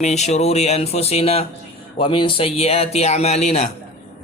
من شرور أنفسنا ومن سيئات أعمالنا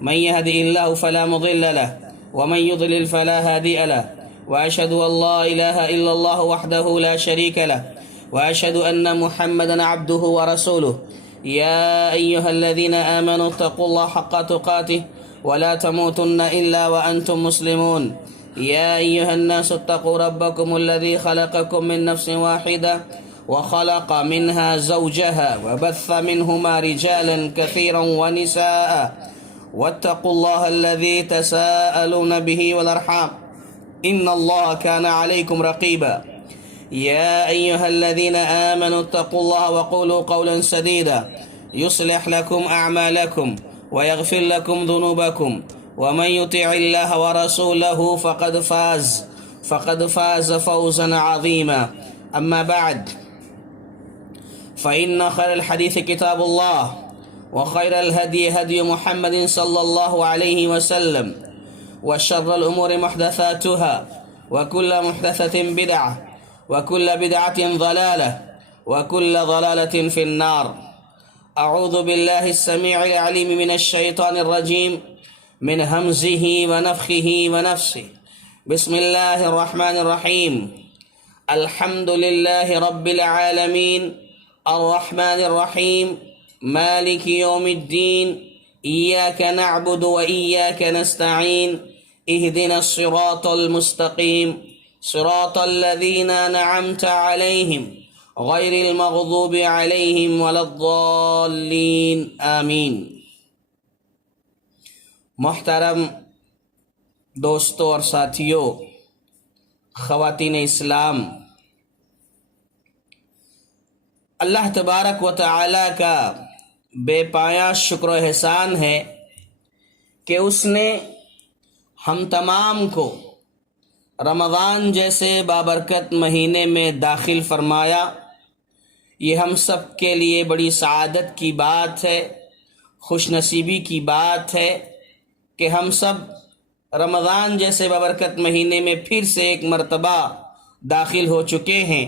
من يهدئ الله فلا مضل له ومن يضلل فلا هادئ له وأشهد أن لا إله إلا الله وحده لا شريك له وأشهد أن محمدا عبده ورسوله يا أيها الذين آمنوا اتقوا الله حق تقاته ولا تموتن إلا وأنتم مسلمون يا أيها الناس اتقوا ربكم الذي خلقكم من نفس واحدة وخلق منها زوجها وبث منهما رجالا كثيرا ونساء واتقوا الله الذي تساءلون به والأرحام إن الله كان عليكم رقيبا يا أيها الذين آمنوا اتقوا الله وقولوا قولا سديدا يصلح لكم أعمالكم ويغفر لكم ذنوبكم ومن يطع الله ورسوله فقد فاز فوزا عظيما أما بعد فإن خير الحديث كتاب الله وخير الهدي هدي محمد صلى الله عليه وسلم وشر الأمور محدثاتها وكل محدثة بدعة وكل بدعة ضلالة وكل ضلالة في النار. أعوذ بالله السميع العليم من الشيطان الرجيم من همزه ونفخه ونفسه. بسم الله الرحمن الرحيم. الحمد لله رب العالمين الرحمن الرحيم مالك يوم الدين إياك نعبد وإياك نستعين اهدنا الصراط المستقيم صراط الذين أنعمت عليهم غير المغضوب عليهم ولا الضالين آمین. محترم دوستوں اور ساتھیوں، خواتین اسلام، اللہ تبارک و تعالی کا بے پایہ شکر و احسان ہے کہ اس نے ہم تمام کو رمضان جیسے بابرکت مہینے میں داخل فرمایا. یہ ہم سب کے لیے بڑی سعادت کی بات ہے، خوش نصیبی کی بات ہے کہ ہم سب رمضان جیسے بابرکت مہینے میں پھر سے ایک مرتبہ داخل ہو چکے ہیں.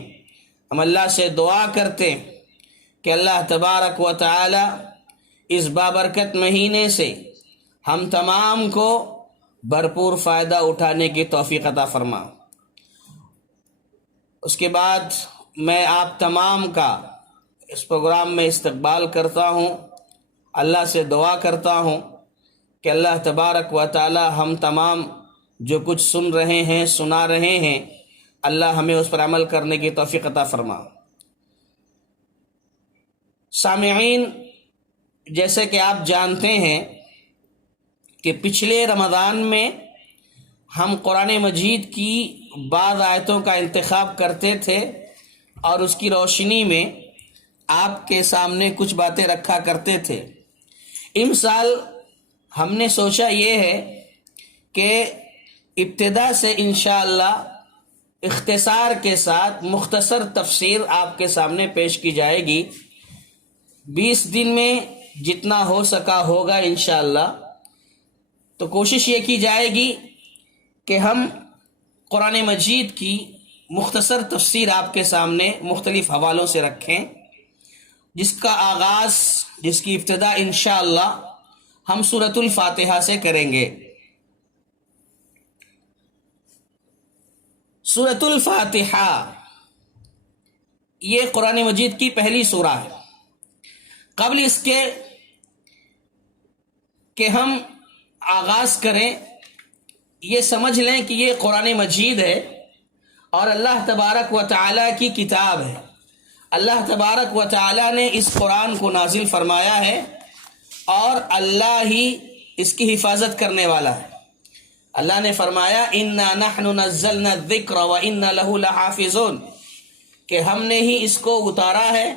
ہم اللہ سے دعا کرتے کہ اللہ تبارک و تعالی اس بابرکت مہینے سے ہم تمام کو بھرپور فائدہ اٹھانے کی توفیق عطا فرما. اس کے بعد میں آپ تمام کا اس پروگرام میں استقبال کرتا ہوں. اللہ سے دعا کرتا ہوں کہ اللہ تبارک و تعالی ہم تمام جو کچھ سن رہے ہیں، سنا رہے ہیں، اللہ ہمیں اس پر عمل کرنے کی توفیق عطا فرما. سامعین، جیسے کہ آپ جانتے ہیں کہ پچھلے رمضان میں ہم قرآن مجید کی بعض آیتوں کا انتخاب کرتے تھے اور اس کی روشنی میں آپ کے سامنے کچھ باتیں رکھا کرتے تھے. امسال ہم نے سوچا یہ ہے کہ ابتدا سے انشاءاللہ اختصار کے ساتھ مختصر تفسیر آپ کے سامنے پیش کی جائے گی. 20 دن میں جتنا ہو سکا ہوگا انشاءاللہ. تو کوشش یہ کی جائے گی کہ ہم قرآن مجید کی مختصر تفسیر آپ کے سامنے مختلف حوالوں سے رکھیں، جس کا آغاز، جس کی ابتدا انشاءاللہ ہم سورۃ الفاتحہ سے کریں گے. سورۃ الفاتحہ یہ قرآن مجید کی پہلی سورہ ہے. قبل اس کے کہ ہم آغاز کریں، یہ سمجھ لیں کہ یہ قرآن مجید ہے اور اللہ تبارک و تعالی کی کتاب ہے. اللہ تبارک و تعالی نے اس قرآن کو نازل فرمایا ہے اور اللہ ہی اس کی حفاظت کرنے والا ہے. اللہ نے فرمایا اِنَّا نَحْنُ نَزَّلْنَا الذِّكْرَ وَإِنَّا لَهُ لَحَافِظُونَ، کہ ہم نے ہی اس کو اتارا ہے،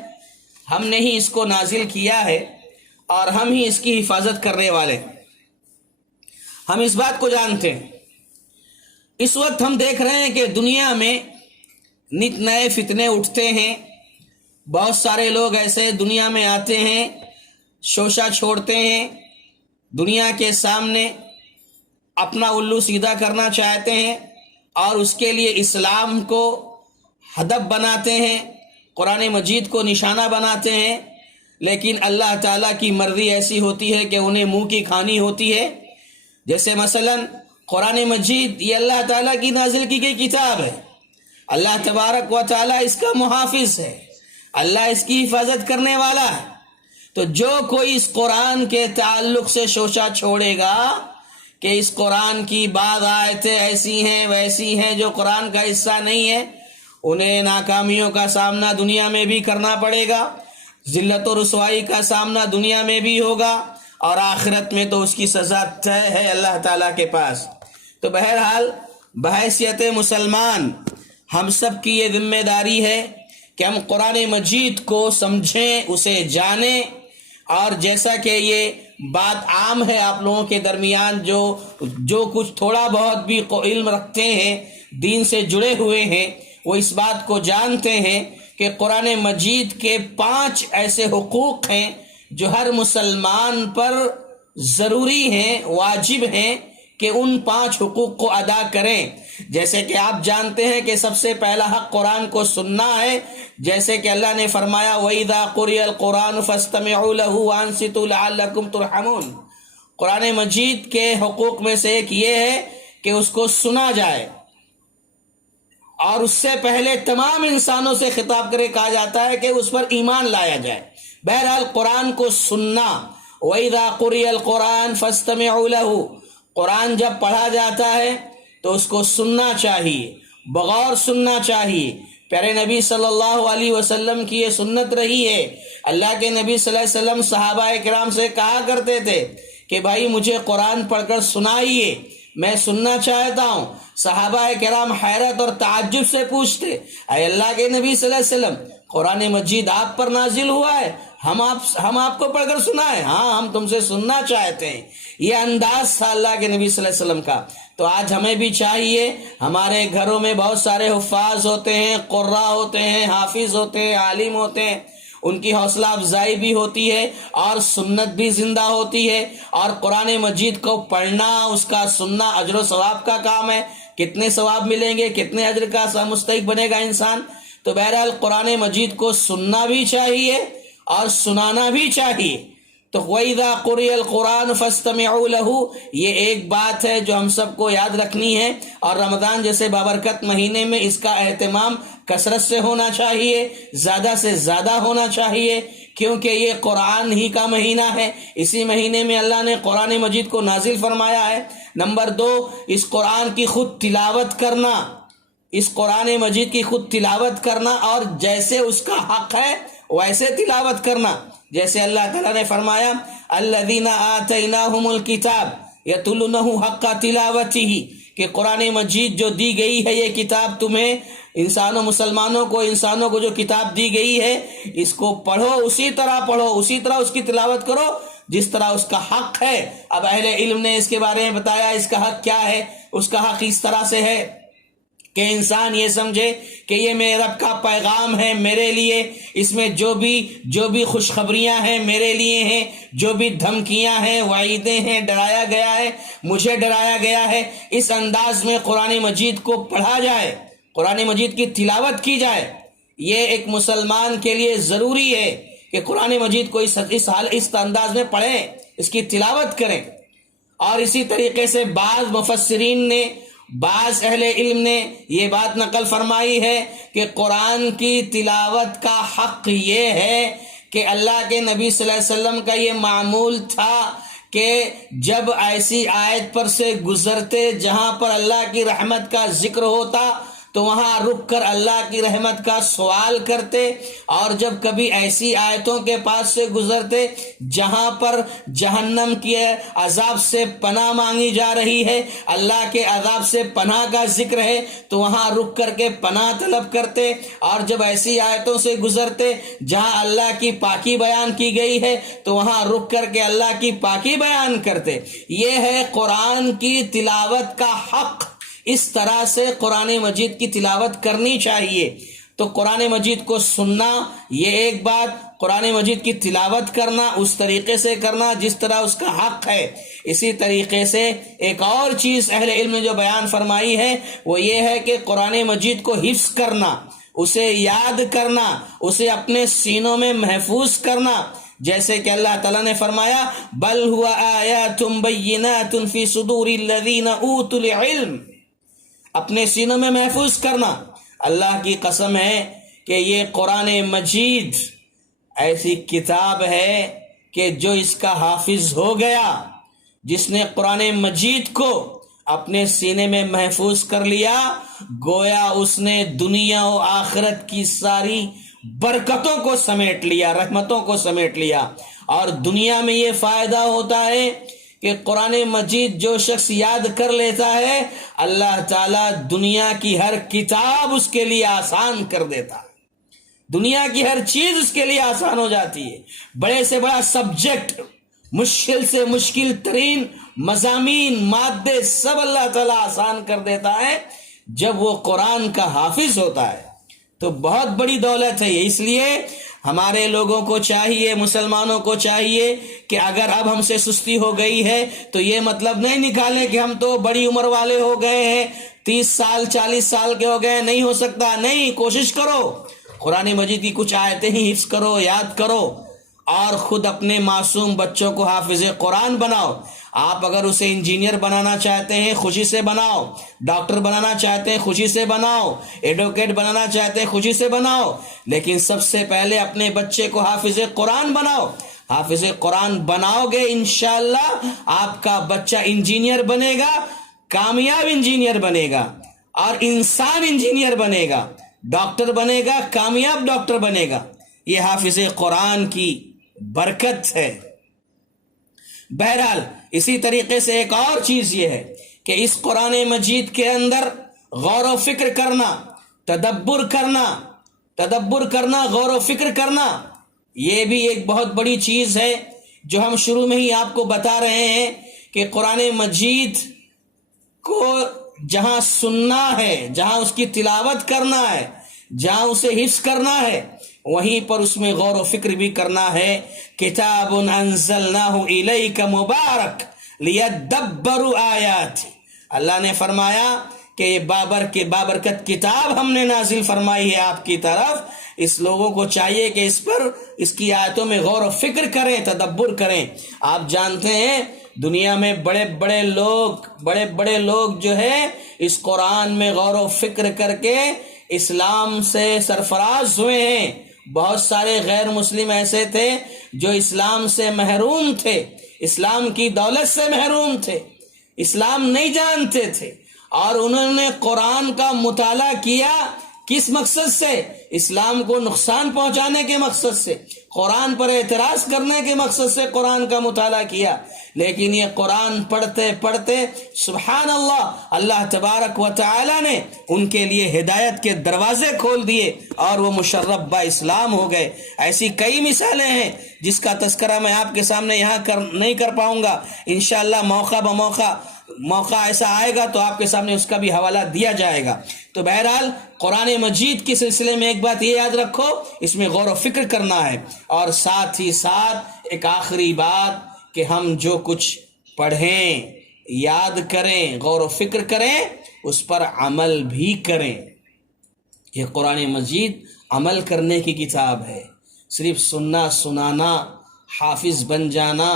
ہم نے ہی اس کو نازل کیا ہے اور ہم ہی اس کی حفاظت کرنے والے ہیں. ہم اس بات کو جانتے ہیں. اس وقت ہم دیکھ رہے ہیں کہ دنیا میں نت نئے فتنے اٹھتے ہیں. بہت سارے لوگ ایسے دنیا میں آتے ہیں، شوشہ چھوڑتے ہیں، دنیا کے سامنے اپنا الو سیدھا کرنا چاہتے ہیں اور اس کے لیے اسلام کو ہدف بناتے ہیں، قرآن مجید کو نشانہ بناتے ہیں لیکن اللہ تعالیٰ کی مرضی ایسی ہوتی ہے کہ انہیں منہ کی کھانی ہوتی ہے. جیسے مثلا قرآن مجید یہ اللہ تعالیٰ کی نازل کی گئی کتاب ہے. اللہ تبارک و تعالیٰ اس کا محافظ ہے، اللہ اس کی حفاظت کرنے والا ہے. تو جو کوئی اس قرآن کے تعلق سے شوشہ چھوڑے گا کہ اس قرآن کی بعض آیتیں ایسی ہیں ویسی ہیں جو قرآن کا حصہ نہیں ہے، انہیں ناکامیوں کا سامنا دنیا میں بھی کرنا پڑے گا، ذلت و رسوائی کا سامنا دنیا میں بھی ہوگا، اور آخرت میں تو اس کی سزا طے ہے اللہ تعالیٰ کے پاس. تو بہرحال بحیثیت مسلمان ہم سب کی یہ ذمہ داری ہے کہ ہم قرآن مجید کو سمجھیں، اسے جانیں. اور جیسا کہ یہ بات عام ہے آپ لوگوں کے درمیان جو کچھ تھوڑا بہت بھی علم رکھتے ہیں، دین سے جڑے ہوئے ہیں، وہ اس بات کو جانتے ہیں کہ قرآن مجید کے 5 ایسے حقوق ہیں جو ہر مسلمان پر ضروری ہیں، واجب ہیں کہ ان 5 حقوق کو ادا کریں. جیسے کہ آپ جانتے ہیں کہ سب سے پہلا حق قرآن کو سننا ہے، جیسے کہ اللہ نے فرمایا وَإِذَا قُرِئَ الْقُرْآنُ فَاسْتَمِعُوا لَهُ وَأَنصِتُوا لَعَلَّكُمْ تُرْحَمُونَ. قرآن مجید کے حقوق میں سے ایک یہ ہے کہ اس کو سنا جائے، اور اس سے پہلے تمام انسانوں سے خطاب کرے کہا جاتا ہے کہ اس پر ایمان لایا جائے. بہرحال قرآن کو سننا، وَإِذَا قُرِئَ الْقُرْآنُ فَاسْتَمِعُوا لَهُ، قرآن جب پڑھا جاتا ہے تو اس کو سننا چاہیے، بغور سننا چاہیے. پیارے نبی صلی اللہ علیہ وسلم کی یہ سنت رہی ہے. اللہ کے نبی صلی اللہ علیہ وسلم صحابہ کرام سے کہا کرتے تھے کہ بھائی مجھے قرآن پڑھ کر سنائیے، میں سننا چاہتا ہوں. صحابہ کرام حیرت اور تعجب سے پوچھتے، اے اللہ کے نبی صلی اللہ علیہ وسلم، قرآن مجید آپ پر نازل ہوا ہے، ہم آپ کو پڑھ کر سنائیں؟ ہاں، ہم تم سے سننا چاہتے ہیں. یہ انداز تھا اللہ کے نبی صلی اللہ علیہ وسلم کا. تو آج ہمیں بھی چاہیے، ہمارے گھروں میں بہت سارے حفاظ ہوتے ہیں، قراء ہوتے ہیں، حافظ ہوتے ہیں، عالم ہوتے ہیں، ان کی حوصلہ افزائی بھی ہوتی ہے اور سنت بھی زندہ ہوتی ہے. اور قرآن مجید کو پڑھنا، اس کا سننا اجر و ثواب کا کام ہے. کتنے ثواب ملیں گے، کتنے اجر کا مستحق بنے گا انسان. تو بہرحال قرآن مجید کو سننا بھی چاہیے اور سنانا بھی چاہیے. تو وَإِذَا قُرِئَ الْقُرْآنُ فَاسْتَمِعُوا لَهُ، یہ ایک بات ہے جو ہم سب کو یاد رکھنی ہے. اور رمضان جیسے بابرکت مہینے میں اس کا اہتمام کثرت سے ہونا چاہیے، زیادہ سے زیادہ ہونا چاہیے، کیونکہ یہ قرآن ہی کا مہینہ ہے. اسی مہینے میں اللہ نے قرآن مجید کو نازل فرمایا ہے. نمبر 2، اس قرآن کی خود تلاوت کرنا، اس قرآن مجید کی خود تلاوت کرنا، اور جیسے اس کا حق ہے ویسے تلاوت کرنا. جیسے اللہ تعالیٰ نے فرمایا الذین آتیناہم الکتاب یتلونہ حق تلاوتہ، کہ قرآن مجید جو دی گئی ہے یہ کتاب تمہیں مسلمانوں کو جو کتاب دی گئی ہے اس کو پڑھو، اسی طرح اس کی تلاوت کرو جس طرح اس کا حق ہے. اب اہل علم نے اس کے بارے میں بتایا اس کا حق کیا ہے. اس کا حق اس طرح سے ہے کہ انسان یہ سمجھے کہ یہ میرے رب کا پیغام ہے میرے لیے، اس میں جو بھی خوشخبریاں ہیں میرے لیے ہیں، جو بھی دھمکیاں ہیں، وعیدیں ہیں، ڈرایا گیا ہے، مجھے ڈرایا گیا ہے. اس انداز میں قرآن مجید کو پڑھا جائے، قرآن مجید کی تلاوت کی جائے. یہ ایک مسلمان کے لیے ضروری ہے کہ قرآن مجید کو اس انداز میں پڑھیں، اس کی تلاوت کریں. اور اسی طریقے سے بعض مفسرین نے، بعض اہل علم نے یہ بات نقل فرمائی ہے کہ قرآن کی تلاوت کا حق یہ ہے کہ اللہ کے نبی صلی اللہ علیہ وسلم کا یہ معمول تھا کہ جب ایسی آیت پر سے گزرتے جہاں پر اللہ کی رحمت کا ذکر ہوتا تو وہاں رک کر اللہ کی رحمت کا سوال کرتے، اور جب کبھی ایسی آیتوں کے پاس سے گزرتے جہاں پر جہنم کے عذاب سے پناہ مانگی جا رہی ہے، اللہ کے عذاب سے پناہ کا ذکر ہے، تو وہاں رک کر کے پناہ طلب کرتے. اور جب ایسی آیتوں سے گزرتے جہاں اللہ کی پاکی بیان کی گئی ہے تو وہاں رک کر کے اللہ کی پاکی بیان کرتے. یہ ہے قرآن کی تلاوت کا حق. اس طرح سے قرآن مجید کی تلاوت کرنی چاہیے. تو قرآن مجید کو سننا یہ ایک بات، قرآن مجید کی تلاوت کرنا اس طریقے سے کرنا جس طرح اس کا حق ہے. اسی طریقے سے ایک اور چیز اہل علم نے جو بیان فرمائی ہے وہ یہ ہے کہ قرآن مجید کو حفظ کرنا، اسے یاد کرنا، اسے اپنے سینوں میں محفوظ کرنا. جیسے کہ اللہ تعالیٰ نے فرمایا بل هو آیات بینات فی صدور الذین اوتوا العلم، اپنے سینوں میں محفوظ کرنا۔ اللہ کی قسم ہے کہ یہ قرآن مجید ایسی کتاب ہے کہ جو اس کا حافظ ہو گیا، جس نے قرآن مجید کو اپنے سینے میں محفوظ کر لیا، گویا اس نے دنیا و آخرت کی ساری برکتوں کو سمیٹ لیا، رحمتوں کو سمیٹ لیا۔ اور دنیا میں یہ فائدہ ہوتا ہے کہ قرآن مجید جو شخص یاد کر لیتا ہے، اللہ تعالیٰ دنیا کی ہر کتاب اس کے لیے آسان کر دیتا ہے، دنیا کی ہر چیز اس کے لیے آسان ہو جاتی ہے۔ بڑے سے بڑا سبجیکٹ، مشکل سے مشکل ترین مضامین، مادے، سب اللہ تعالیٰ آسان کر دیتا ہے جب وہ قرآن کا حافظ ہوتا ہے۔ تو بہت بڑی دولت ہے یہ، اس لیے ہمارے لوگوں کو چاہیے، مسلمانوں کو چاہیے کہ اگر اب ہم سے سستی ہو گئی ہے تو یہ مطلب نہیں نکالیں کہ ہم تو بڑی عمر والے ہو گئے ہیں، 30 سال 40 سال کے ہو گئے، نہیں ہو سکتا۔ نہیں، کوشش کرو، قرآن مجید کی کچھ آیتیں ہی حفظ کرو، یاد کرو، اور خود اپنے معصوم بچوں کو حافظ قرآن بناؤ۔ آپ اگر اسے انجینئر بنانا چاہتے ہیں، خوشی سے بناؤ، ڈاکٹر بنانا چاہتے ہیں، خوشی سے بناؤ، ایڈوکیٹ بنانا چاہتے ہیں، خوشی سے بناؤ، لیکن سب سے پہلے اپنے بچے کو حافظ قرآن بناؤ۔ حافظ قرآن بناؤ گے، انشاءاللہ آپ کا بچہ انجینئر بنے گا، کامیاب انجینئر بنے گا، اور انسان انجینئر بنے گا، ڈاکٹر بنے گا، کامیاب ڈاکٹر بنے گا۔ یہ حافظ قرآن کی برکت ہے۔ بہرحال اسی طریقے سے ایک اور چیز یہ ہے کہ اس قرآن مجید کے اندر غور و فکر کرنا، تدبر کرنا، غور و فکر کرنا، یہ بھی ایک بہت بڑی چیز ہے جو ہم شروع میں ہی آپ کو بتا رہے ہیں کہ قرآن مجید کو جہاں سننا ہے، جہاں اس کی تلاوت کرنا ہے، جہاں اسے حفظ کرنا ہے، وہیں پر اس میں غور و فکر بھی کرنا ہے۔ کتاب انزلناہ الیک مبارک لیدبروا آیات، اللہ نے فرمایا کہ یہ بابرکت کتاب ہم نے نازل فرمائی ہے آپ کی طرف، اس لوگوں کو چاہیے کہ اس پر، اس کی آیتوں میں غور و فکر کریں، تدبر کریں۔ آپ جانتے ہیں دنیا میں بڑے بڑے لوگ جو ہے اس قرآن میں غور و فکر کر کے اسلام سے سرفراز ہوئے ہیں۔ بہت سارے غیر مسلم ایسے تھے جو اسلام سے محروم تھے، اسلام کی دولت سے محروم تھے، اسلام نہیں جانتے تھے، اور انہوں نے قرآن کا مطالعہ کیا۔ کس مقصد سے؟ اسلام کو نقصان پہنچانے کے مقصد سے، قرآن پر اعتراض کرنے کے مقصد سے قرآن کا مطالعہ کیا۔ لیکن یہ قرآن پڑھتے پڑھتے سبحان اللہ، اللہ تبارک و تعالی نے ان کے لیے ہدایت کے دروازے کھول دیے اور وہ مشرف با اسلام ہو گئے۔ ایسی کئی مثالیں ہیں جس کا تذکرہ میں آپ کے سامنے یہاں نہیں کر پاؤں گا، انشاءاللہ موقع ایسا آئے گا تو آپ کے سامنے اس کا بھی حوالہ دیا جائے گا۔ تو بہرحال قرآن مجید کے سلسلے میں ایک بات یہ یاد رکھو، اس میں غور و فکر کرنا ہے، اور ساتھ ہی ساتھ ایک آخری بات کہ ہم جو کچھ پڑھیں، یاد کریں، غور و فکر کریں، اس پر عمل بھی کریں۔ یہ قرآن مجید عمل کرنے کی کتاب ہے، صرف سننا سنانا، حافظ بن جانا،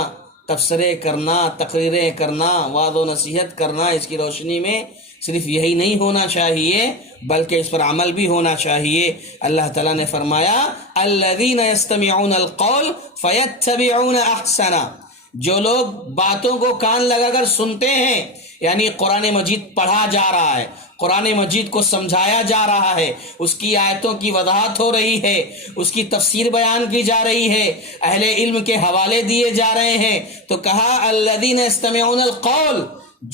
تبصرے کرنا، تقریریں کرنا، وعظ و نصیحت کرنا، اس کی روشنی میں صرف یہی نہیں ہونا چاہیے بلکہ اس پر عمل بھی ہونا چاہیے۔ اللہ تعالیٰ نے فرمایا الذین یستمعون القول فیتبعون احسنہ، جو لوگ باتوں کو کان لگا کر سنتے ہیں، یعنی قرآن مجید پڑھا جا رہا ہے، قرآن مجید کو سمجھایا جا رہا ہے، اس کی آیتوں کی وضاحت ہو رہی ہے، اس کی تفسیر بیان کی جا رہی ہے، اہل علم کے حوالے دیے جا رہے ہیں، تو کہا الذین یستمعون القول،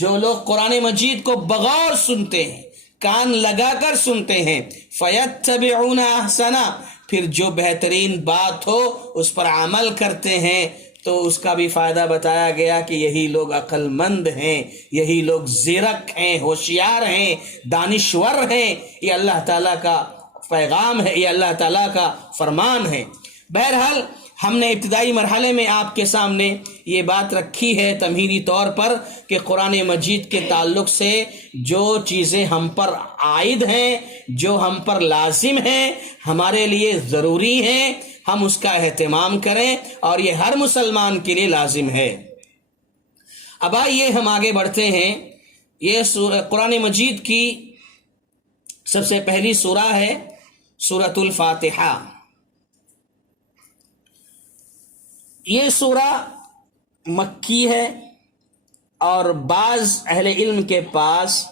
جو لوگ قرآن مجید کو بغور سنتے ہیں، کان لگا کر سنتے ہیں، فیتبعون احسنہ، پھر جو بہترین بات ہو اس پر عمل کرتے ہیں، تو اس کا بھی فائدہ بتایا گیا کہ یہی لوگ عقل مند ہیں، یہی لوگ زیرک ہیں، ہوشیار ہیں، دانشور ہیں۔ یہ اللہ تعالیٰ کا پیغام ہے، یہ اللہ تعالیٰ کا فرمان ہے۔ بہرحال ہم نے ابتدائی مرحلے میں آپ کے سامنے یہ بات رکھی ہے تمہیدی طور پر کہ قرآن مجید کے تعلق سے جو چیزیں ہم پر عائد ہیں، جو ہم پر لازم ہیں، ہمارے لیے ضروری ہیں، ہم اس کا اہتمام کریں، اور یہ ہر مسلمان کے لیے لازم ہے۔ اب آئیے ہم آگے بڑھتے ہیں۔ یہ قرآن مجید کی سب سے پہلی سورہ ہے سورۃ الفاتحہ۔ یہ سورہ مکی ہے، اور بعض اہل علم کے پاس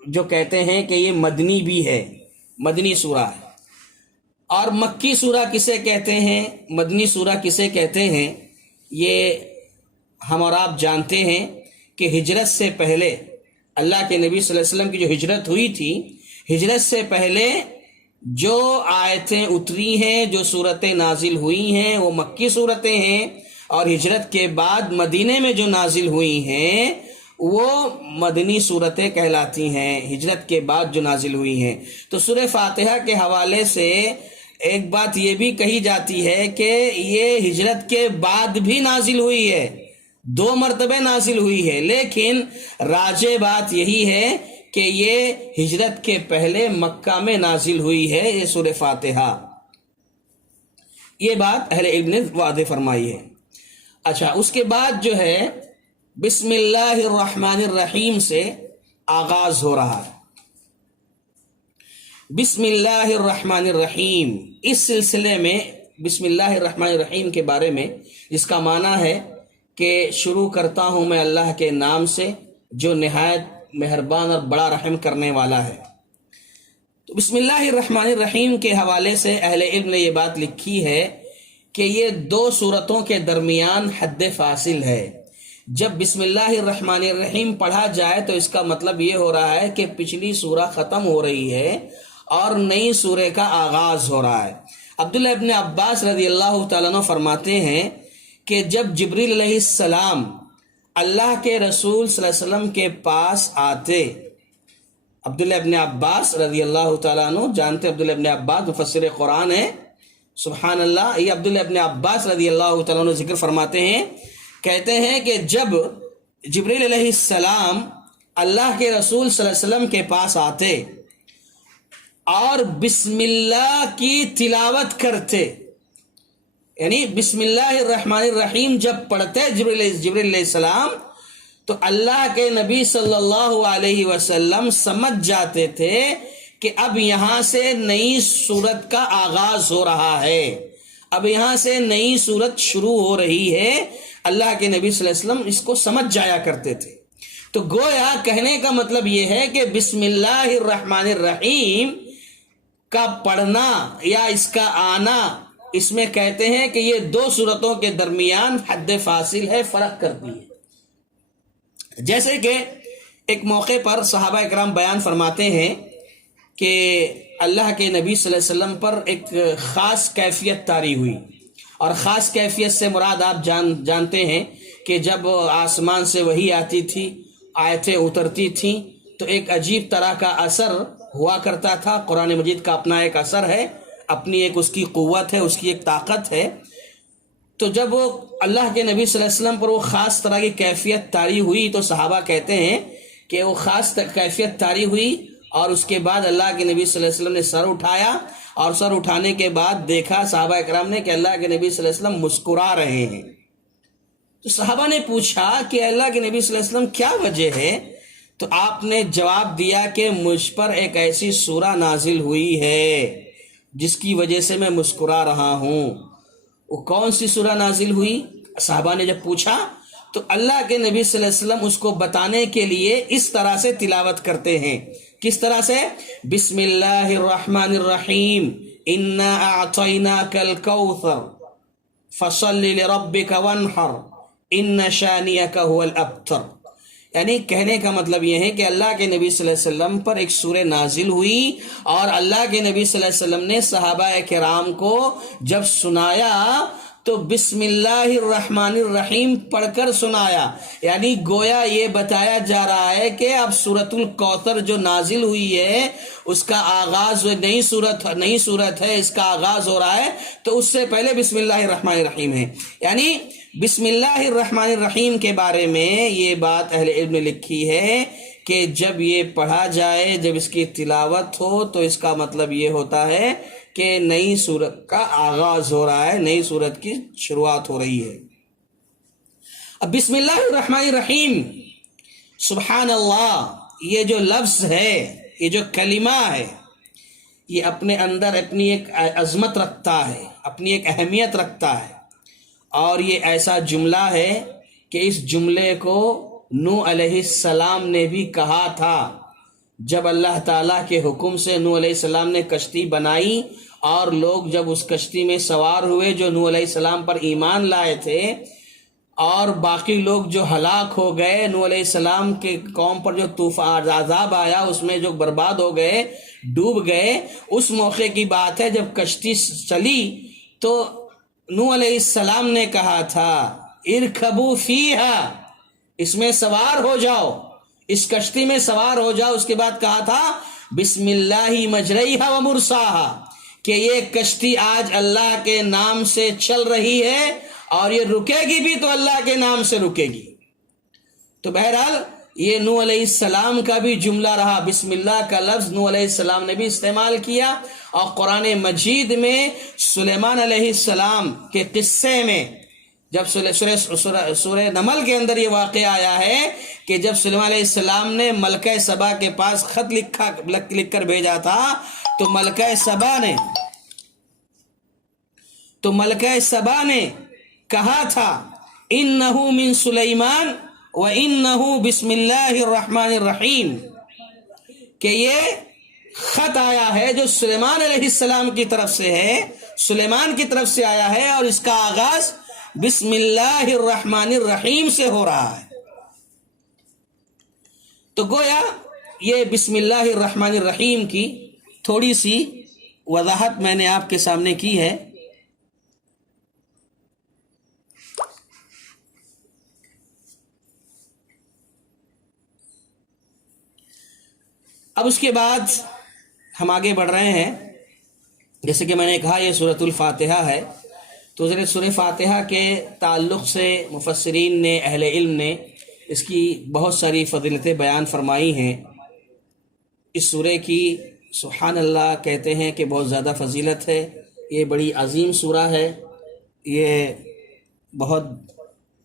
جو کہتے ہیں کہ یہ مدنی بھی ہے، مدنی سورہ ہے۔ اور مکی سورہ کسے کہتے ہیں، مدنی سورہ کسے کہتے ہیں، یہ ہم اور آپ جانتے ہیں کہ ہجرت سے پہلے اللہ کے نبی صلی اللہ علیہ وسلم کی جو ہجرت ہوئی تھی، ہجرت سے پہلے جو آیتیں اتری ہیں، جو صورتیں نازل ہوئی ہیں، وہ مکی صورتیں ہیں، اور ہجرت کے بعد مدینے میں جو نازل ہوئی ہیں وہ مدنی صورتیں کہلاتی ہیں، ہجرت کے بعد جو نازل ہوئی ہیں۔ تو سورہ فاتحہ کے حوالے سے ایک بات یہ بھی کہی جاتی ہے کہ یہ ہجرت کے بعد بھی نازل ہوئی ہے، 2 مرتبہ نازل ہوئی ہے، لیکن راجح بات یہی ہے کہ یہ ہجرت کے پہلے مکہ میں نازل ہوئی ہے یہ سورہ فاتحہ۔ یہ بات اہل علم نے واضح فرمائی ہے۔ اچھا، اس کے بعد جو ہے بسم اللہ الرحمن الرحیم سے آغاز ہو رہا ہے۔ بسم اللہ الرحمن الرحیم، اس سلسلے میں بسم اللہ الرحمن الرحیم کے بارے میں، جس کا معنی ہے کہ شروع کرتا ہوں میں اللہ کے نام سے جو نہایت مہربان اور بڑا رحم کرنے والا ہے۔ تو بسم اللہ الرحمن الرحیم کے حوالے سے اہل علم نے یہ بات لکھی ہے کہ یہ 2 سورتوں کے درمیان حد فاصل ہے۔ جب بسم اللہ الرحمن الرحیم پڑھا جائے تو اس کا مطلب یہ ہو رہا ہے کہ پچھلی سورہ ختم ہو رہی ہے اور نئی سورہ کا آغاز ہو رہا ہے۔ عبداللہ ابن عباس رضی اللہ تعالیٰ عنہ فرماتے ہیں کہ جب جبریل علیہ السلام اللہ کے رسول صلی اللہ علیہ وسلم کے پاس آتے، عبداللہ ابن عباس رضی اللہ تعالیٰ عنہ، جانتے عبداللہ ابن عباس مفسر قرآن ہے، سبحان اللہ، یہ عبداللہ ابن عباس رضی اللہ تعالیٰ عنہ ذکر فرماتے ہیں، کہتے ہیں کہ جب جبریل علیہ السلام اللہ کے رسول صلی اللہ علیہ وسلم کے پاس آتے اور بسم اللہ کی تلاوت کرتے، یعنی بسم اللہ الرحمن الرحیم جب پڑھتے جبریل علیہ السلام، تو اللہ کے نبی صلی اللہ علیہ وسلم سمجھ جاتے تھے کہ اب یہاں سے نئی سورت کا آغاز ہو رہا ہے، اب یہاں سے نئی سورت شروع ہو رہی ہے۔ اللہ کے نبی صلی اللہ علیہ وسلم اس کو سمجھ جایا کرتے تھے۔ تو گویا کہنے کا مطلب یہ ہے کہ بسم اللہ الرحمن الرحیم کا پڑھنا یا اس کا آنا، اس میں کہتے ہیں کہ یہ 2 سورتوں کے درمیان حد فاصل ہے، فرق کرتی ہے۔ جیسے کہ ایک موقع پر صحابہ اکرام بیان فرماتے ہیں کہ اللہ کے نبی صلی اللہ علیہ وسلم پر ایک خاص کیفیت طاری ہوئی، اور خاص کیفیت سے مراد آپ جانتے ہیں کہ جب آسمان سے وحی آتی تھی، آیتیں اترتی تھیں، تو ایک عجیب طرح کا اثر ہوا کرتا تھا۔ قرآن مجید کا اپنا ایک اثر ہے، اپنی ایک اس کی قوت ہے، اس کی ایک طاقت ہے۔ تو جب وہ اللہ کے نبی صلی اللہ علیہ وسلم پر وہ خاص طرح کی کیفیت طاری ہوئی، تو صحابہ کہتے ہیں کہ وہ خاص کیفیت طاری ہوئی، اور اس کے بعد اللہ کے نبی صلی اللہ علیہ وسلم نے سر اٹھایا، اور سر اٹھانے کے بعد دیکھا صحابہ اکرام نے کہ اللہ کے نبی صلی اللہ علیہ وسلم مسکرا رہے ہیں۔ تو صحابہ نے پوچھا کہ اللہ کے نبی صلی اللہ علیہ وسلم کیا وجہ ہے؟ تو آپ نے جواب دیا کہ مجھ پر ایک ایسی سورہ نازل ہوئی ہے جس کی وجہ سے میں مسکرا رہا ہوں۔ وہ کون سی سورہ نازل ہوئی؟ صحابہ نے جب پوچھا تو اللہ کے نبی صلی اللہ علیہ وسلم اس کو بتانے کے لیے اس طرح سے تلاوت کرتے ہیں۔ کس طرح سے؟ بسم اللہ الرحمن الرحیم، انا اعطیناک الکوثر فصل لربک وانحر ان شانئک هو الابتر۔ یعنی کہنے کا مطلب یہ ہے کہ اللہ کے نبی صلی اللہ علیہ وسلم پر ایک سورہ نازل ہوئی، اور اللہ کے نبی صلی اللہ علیہ وسلم نے صحابہ کرام کو جب سنایا تو بسم اللہ الرحمن الرحیم پڑھ کر سنایا، یعنی گویا یہ بتایا جا رہا ہے کہ اب سورۃ الکوثر جو نازل ہوئی ہے اس کا آغاز نئی صورت ہے، اس کا آغاز ہو رہا ہے، تو اس سے پہلے بسم اللہ الرحمن الرحیم ہے۔ یعنی بسم اللہ الرحمن الرحیم کے بارے میں یہ بات اہل علم نے لکھی ہے کہ جب یہ پڑھا جائے، جب اس کی تلاوت ہو، تو اس کا مطلب یہ ہوتا ہے کہ نئی سورت کا آغاز ہو رہا ہے، نئی سورت کی شروعات ہو رہی ہے۔ اب بسم اللہ الرحمن الرحیم، سبحان اللہ، یہ جو لفظ ہے، یہ جو کلمہ ہے، یہ اپنے اندر اپنی ایک عظمت رکھتا ہے، اپنی ایک اہمیت رکھتا ہے، اور یہ ایسا جملہ ہے کہ اس جملے کو نوح علیہ السلام نے بھی کہا تھا جب اللہ تعالیٰ کے حکم سے نوح علیہ السلام نے کشتی بنائی، اور لوگ جب اس کشتی میں سوار ہوئے جو نوح علیہ السلام پر ایمان لائے تھے، اور باقی لوگ جو ہلاک ہو گئے، نوح علیہ السلام کے قوم پر جو طوفان عذاب آیا اس میں جو برباد ہو گئے، ڈوب گئے، اس موقع کی بات ہے جب کشتی چلی تو نوح علیہ السلام نے کہا تھا ارکبوا فیہا، اس میں سوار ہو جاؤ، اس کشتی میں سوار ہو جاؤ۔ اس کے بعد کہا تھا بسم اللہ مجریہا و مرساہا، کہ یہ کشتی آج اللہ کے نام سے چل رہی ہے اور یہ رکے گی بھی تو اللہ کے نام سے رکے گی۔ تو بہرحال یہ نوح علیہ السلام کا بھی جملہ رہا، بسم اللہ کا لفظ نوح علیہ السلام نے بھی استعمال کیا، اور قرآن مجید میں سلیمان علیہ السلام کے قصے میں جب سورہ نمل کے اندر یہ واقعہ آیا ہے کہ جب سلیمان علیہ السلام نے ملکہ سبا کے پاس خط لکھ کر بھیجا تھا تو ملکہ سبا نے کہا تھا انہو من سلیمان و انہو بسم اللہ الرحمن الرحیم، کہ یہ خط آیا ہے جو سلیمان علیہ السلام کی طرف سے ہے، سلیمان کی طرف سے آیا ہے، اور اس کا آغاز بسم اللہ الرحمن الرحیم سے ہو رہا ہے۔ تو گویا یہ بسم اللہ الرحمن الرحیم کی تھوڑی سی وضاحت میں نے آپ کے سامنے کی ہے۔ اب اس کے بعد ہم آگے بڑھ رہے ہیں، جیسے کہ میں نے کہا یہ سورۃ الفاتحہ ہے، تو سورہ فاتحہ کے تعلق سے مفسرین نے، اہل علم نے اس کی بہت ساری فضیلتیں بیان فرمائی ہیں۔ اس سورہ کی سبحان اللہ کہتے ہیں کہ بہت زیادہ فضیلت ہے، یہ بڑی عظیم سورہ ہے، یہ بہت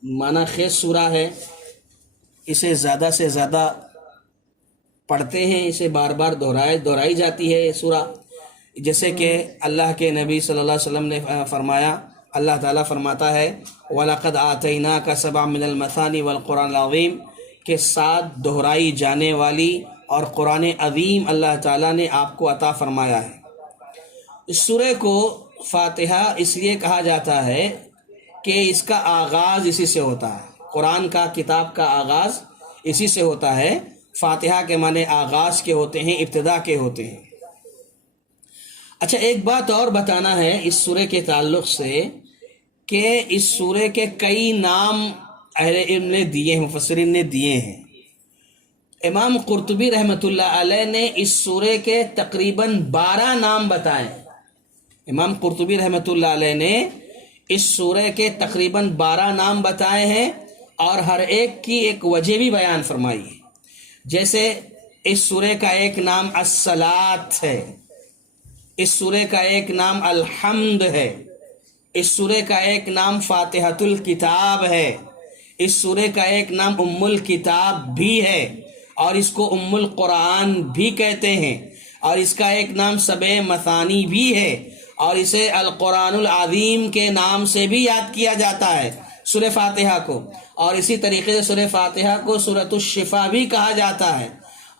معنی خیز سورہ ہے، اسے زیادہ سے زیادہ پڑھتے ہیں، اسے بار بار دہرائی جاتی ہے یہ سورہ، جیسے کہ اللہ کے نبی صلی اللہ علیہ وسلم نے فرمایا، اللہ تعالیٰ فرماتا ہے وَلَقَدْ آتَيْنَاكَ سَبْعًا مِنَ الْمَثَانِي وَالْقُرْآنِ الْعَظِيمِ، کہ 7 دہرائی جانے والی اور قرآن عظیم اللہ تعالیٰ نے آپ کو عطا فرمایا ہے۔ اس سورہ کو فاتحہ اس لیے کہا جاتا ہے کہ اس کا آغاز اسی سے ہوتا ہے، قرآن کا کتاب کا آغاز اسی سے ہوتا ہے۔ فاتحہ کے معنی آغاز کے ہوتے ہیں، ابتدا کے ہوتے ہیں۔ اچھا، ایک بات اور بتانا ہے اس سورہ کے تعلق سے کہ اس سورہ کے کئی نام اہل علم نے دیے ہیں، مفسرین نے دیے ہیں۔ امام قرطبی رحمۃ اللہ علیہ نے اس سورہ کے تقریباً 12 نام بتائے۔ امام قرطبی رحمۃ اللہ علیہ نے اس سورہ کے تقریباً 12 نام بتائے ہیں، اور ہر ایک کی ایک وجہ بھی بیان فرمائی ہے۔ جیسے اس سورہ کا ایک نام الصلاۃ ہے، اس سورہ کا ایک نام الحمد ہے، اس سورہ کا ایک نام فاتحۃ الکتاب ہے، اس سورہ کا ایک نام ام الکتاب بھی ہے، اور اس کو ام القرآن بھی کہتے ہیں، اور اس کا ایک نام سبع مثانی بھی ہے، اور اسے القرآن العظیم کے نام سے بھی یاد کیا جاتا ہے سورہ فاتحہ کو، اور اسی طریقے سے سورہ فاتحہ کو سورۃ الشفا بھی کہا جاتا ہے،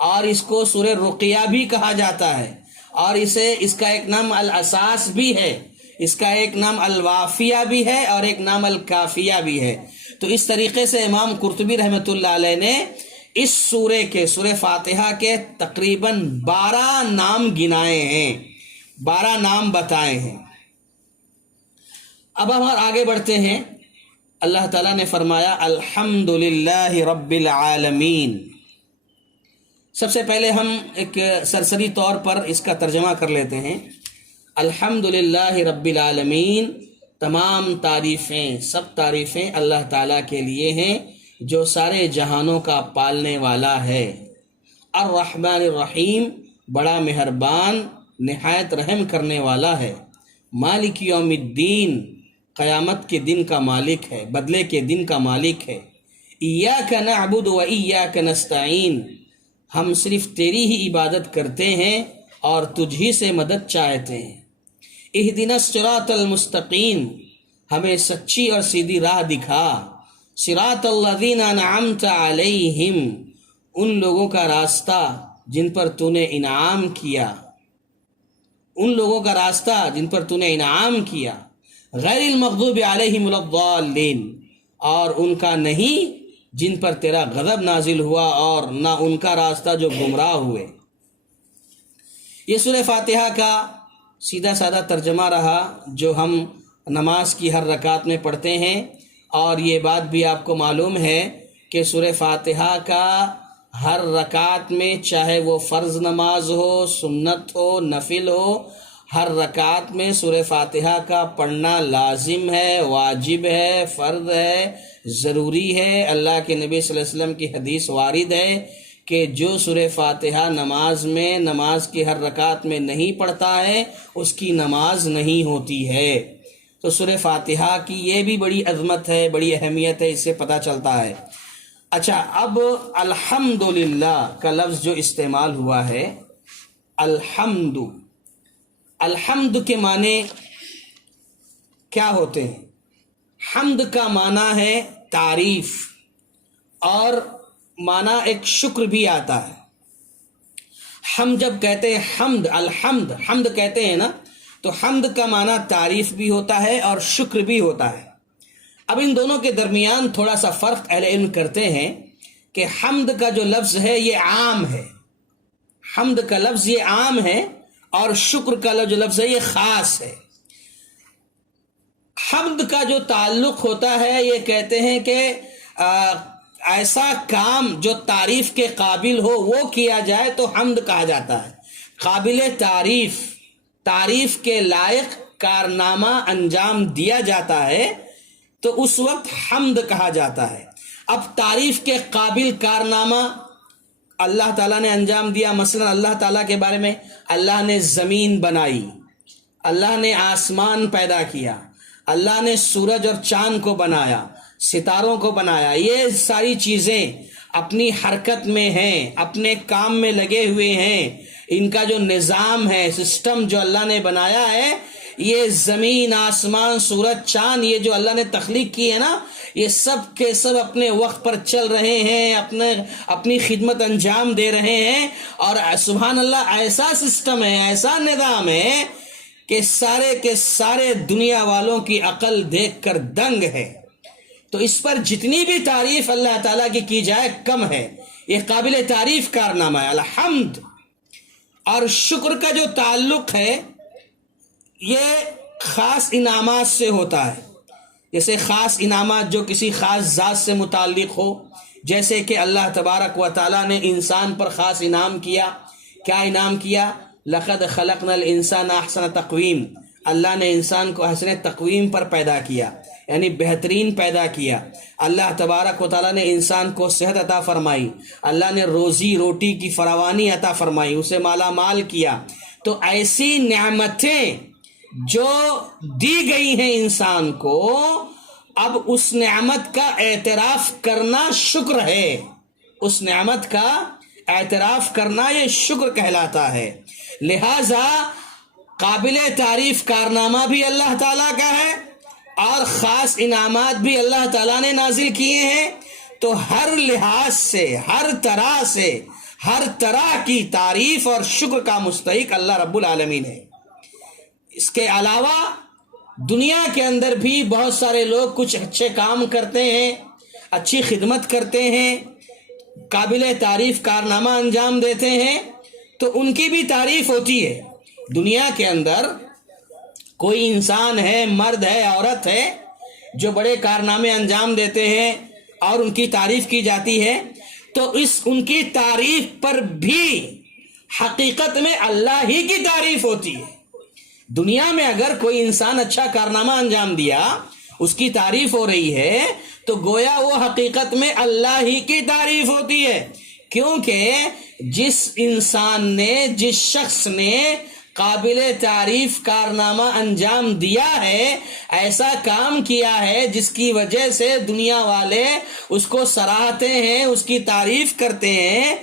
اور اس کو سورہ رقیہ بھی کہا جاتا ہے، اور اس کا ایک نام الاساس بھی ہے، اس کا ایک نام الوافیہ بھی ہے، اور ایک نام الکافیہ بھی ہے۔ تو اس طریقے سے امام قرطبی رحمۃ اللہ علیہ نے اس سورہ فاتحہ کے تقریباً 12 نام گنائے ہیں، 12 نام بتائے ہیں۔ اب ہم آگے بڑھتے ہیں۔ اللہ تعالیٰ نے فرمایا الحمدللہ رب العالمین۔ سب سے پہلے ہم ایک سرسری طور پر اس کا ترجمہ کر لیتے ہیں۔ الحمدللہ رب العالمین، تمام تعریفیں، سب تعریفیں اللہ تعالیٰ کے لیے ہیں جو سارے جہانوں کا پالنے والا ہے۔ الرحمن الرحیم، بڑا مہربان نہایت رحم کرنے والا ہے۔ مالک یوم الدین، قیامت کے دن کا مالک ہے، بدلے کے دن کا مالک ہے۔ ایاک نعبد و ایاک نستعین، ہم صرف تیری ہی عبادت کرتے ہیں اور تجھ ہی سے مدد چاہتے ہیں۔ اہدنا الصراط المستقیم، ہمیں سچی اور سیدھی راہ دکھا۔ صراط الذین انعمت علیہم، ان لوگوں کا راستہ جن پر تو نے انعام کیا، ان لوگوں کا راستہ جن پر تو نے انعام کیا۔ غیر المغضوب علیہم ولا الضالین، اور ان کا نہیں جن پر تیرا غضب نازل ہوا، اور نہ ان کا راستہ جو گمراہ ہوئے۔ یہ سورہ فاتحہ کا سیدھا سادہ ترجمہ رہا جو ہم نماز کی ہر رکعت میں پڑھتے ہیں، اور یہ بات بھی آپ کو معلوم ہے کہ سورہ فاتحہ کا ہر رکعت میں، چاہے وہ فرض نماز ہو، سنت ہو، نفل ہو، ہر رکعت میں سورہ فاتحہ کا پڑھنا لازم ہے، واجب ہے، فرض ہے، ضروری ہے۔ اللہ کے نبی صلی اللہ علیہ وسلم کی حدیث وارد ہے کہ جو سورہ فاتحہ نماز میں، نماز کی ہر رکعت میں نہیں پڑھتا ہے، اس کی نماز نہیں ہوتی ہے۔ تو سورہ فاتحہ کی یہ بھی بڑی عظمت ہے، بڑی اہمیت ہے، اس سے پتہ چلتا ہے۔ اچھا، اب الحمدللہ کا لفظ جو استعمال ہوا ہے، الحمد، الحمد کے معنی کیا ہوتے ہیں؟ حمد کا معنی ہے تعریف، اور معنی ایک شکر بھی آتا ہے۔ ہم جب کہتے ہیں حمد، الحمد، حمد کہتے ہیں نا، تو حمد کا معنی تعریف بھی ہوتا ہے اور شکر بھی ہوتا ہے۔ اب ان دونوں کے درمیان تھوڑا سا فرق اہل علم کرتے ہیں کہ حمد کا جو لفظ ہے یہ عام ہے، حمد کا لفظ یہ عام ہے، اور شکر کا جو لفظ ہے یہ خاص ہے۔ حمد کا جو تعلق ہوتا ہے، یہ کہتے ہیں کہ ایسا کام جو تعریف کے قابل ہو وہ کیا جائے تو حمد کہا جاتا ہے۔ قابل تعریف، تعریف کے لائق کارنامہ انجام دیا جاتا ہے تو اس وقت حمد کہا جاتا ہے۔ اب تعریف کے قابل کارنامہ اللہ تعالیٰ نے انجام دیا، مثلا اللہ تعالیٰ کے بارے میں، اللہ نے زمین بنائی، اللہ نے آسمان پیدا کیا، اللہ نے سورج اور چاند کو بنایا، ستاروں کو بنایا، یہ ساری چیزیں اپنی حرکت میں ہیں، اپنے کام میں لگے ہوئے ہیں۔ ان کا جو نظام ہے، سسٹم جو اللہ نے بنایا ہے، یہ زمین، آسمان، سورج، چاند، یہ جو اللہ نے تخلیق کی ہے نا، یہ سب کے سب اپنے وقت پر چل رہے ہیں، اپنی خدمت انجام دے رہے ہیں۔ اور سبحان اللہ، ایسا سسٹم ہے، ایسا نظام ہے کہ سارے کے سارے دنیا والوں کی عقل دیکھ کر دنگ ہے۔ تو اس پر جتنی بھی تعریف اللہ تعالیٰ کی جائے کم ہے۔ یہ قابل تعریف کارنامہ ہے الحمد۔ اور شکر کا جو تعلق ہے یہ خاص انعامات سے ہوتا ہے، جیسے خاص انعامات جو کسی خاص ذات سے متعلق ہو، جیسے کہ اللہ تبارک و تعالیٰ نے انسان پر خاص انعام کیا۔ کیا انعام کیا؟ لقد خلقنا الانسان احسن تقویم، اللہ نے انسان کو حسن تقویم پر پیدا کیا، یعنی بہترین پیدا کیا۔ اللہ تبارک و تعالیٰ نے انسان کو صحت عطا فرمائی، اللہ نے روزی روٹی کی فراوانی عطا فرمائی، اسے مالا مال کیا۔ تو ایسی نعمتیں جو دی گئی ہیں انسان کو، اب اس نعمت کا اعتراف کرنا شکر ہے، اس نعمت کا اعتراف کرنا یہ شکر کہلاتا ہے۔ لہذا قابل تعریف کارنامہ بھی اللہ تعالیٰ کا ہے اور خاص انعامات بھی اللہ تعالیٰ نے نازل کیے ہیں۔ تو ہر لحاظ سے، ہر طرح سے، ہر طرح کی تعریف اور شکر کا مستحق اللہ رب العالمین ہے۔ اس کے علاوہ دنیا کے اندر بھی بہت سارے لوگ کچھ اچھے کام کرتے ہیں، اچھی خدمت کرتے ہیں، قابل تعریف کارنامہ انجام دیتے ہیں، تو ان کی بھی تعریف ہوتی ہے۔ دنیا کے اندر کوئی انسان ہے، مرد ہے، عورت ہے، جو بڑے کارنامے انجام دیتے ہیں اور ان کی تعریف کی جاتی ہے، تو ان کی تعریف پر بھی حقیقت میں اللہ ہی کی تعریف ہوتی ہے۔ دنیا میں اگر کوئی انسان اچھا کارنامہ انجام دیا، اس کی تعریف ہو رہی ہے، تو گویا وہ حقیقت میں اللہ ہی کی تعریف ہوتی ہے، کیونکہ جس انسان نے، جس شخص نے قابل تعریف کارنامہ انجام دیا ہے، ایسا کام کیا ہے جس کی وجہ سے دنیا والے اس کو سراہتے ہیں، اس کی تعریف کرتے ہیں،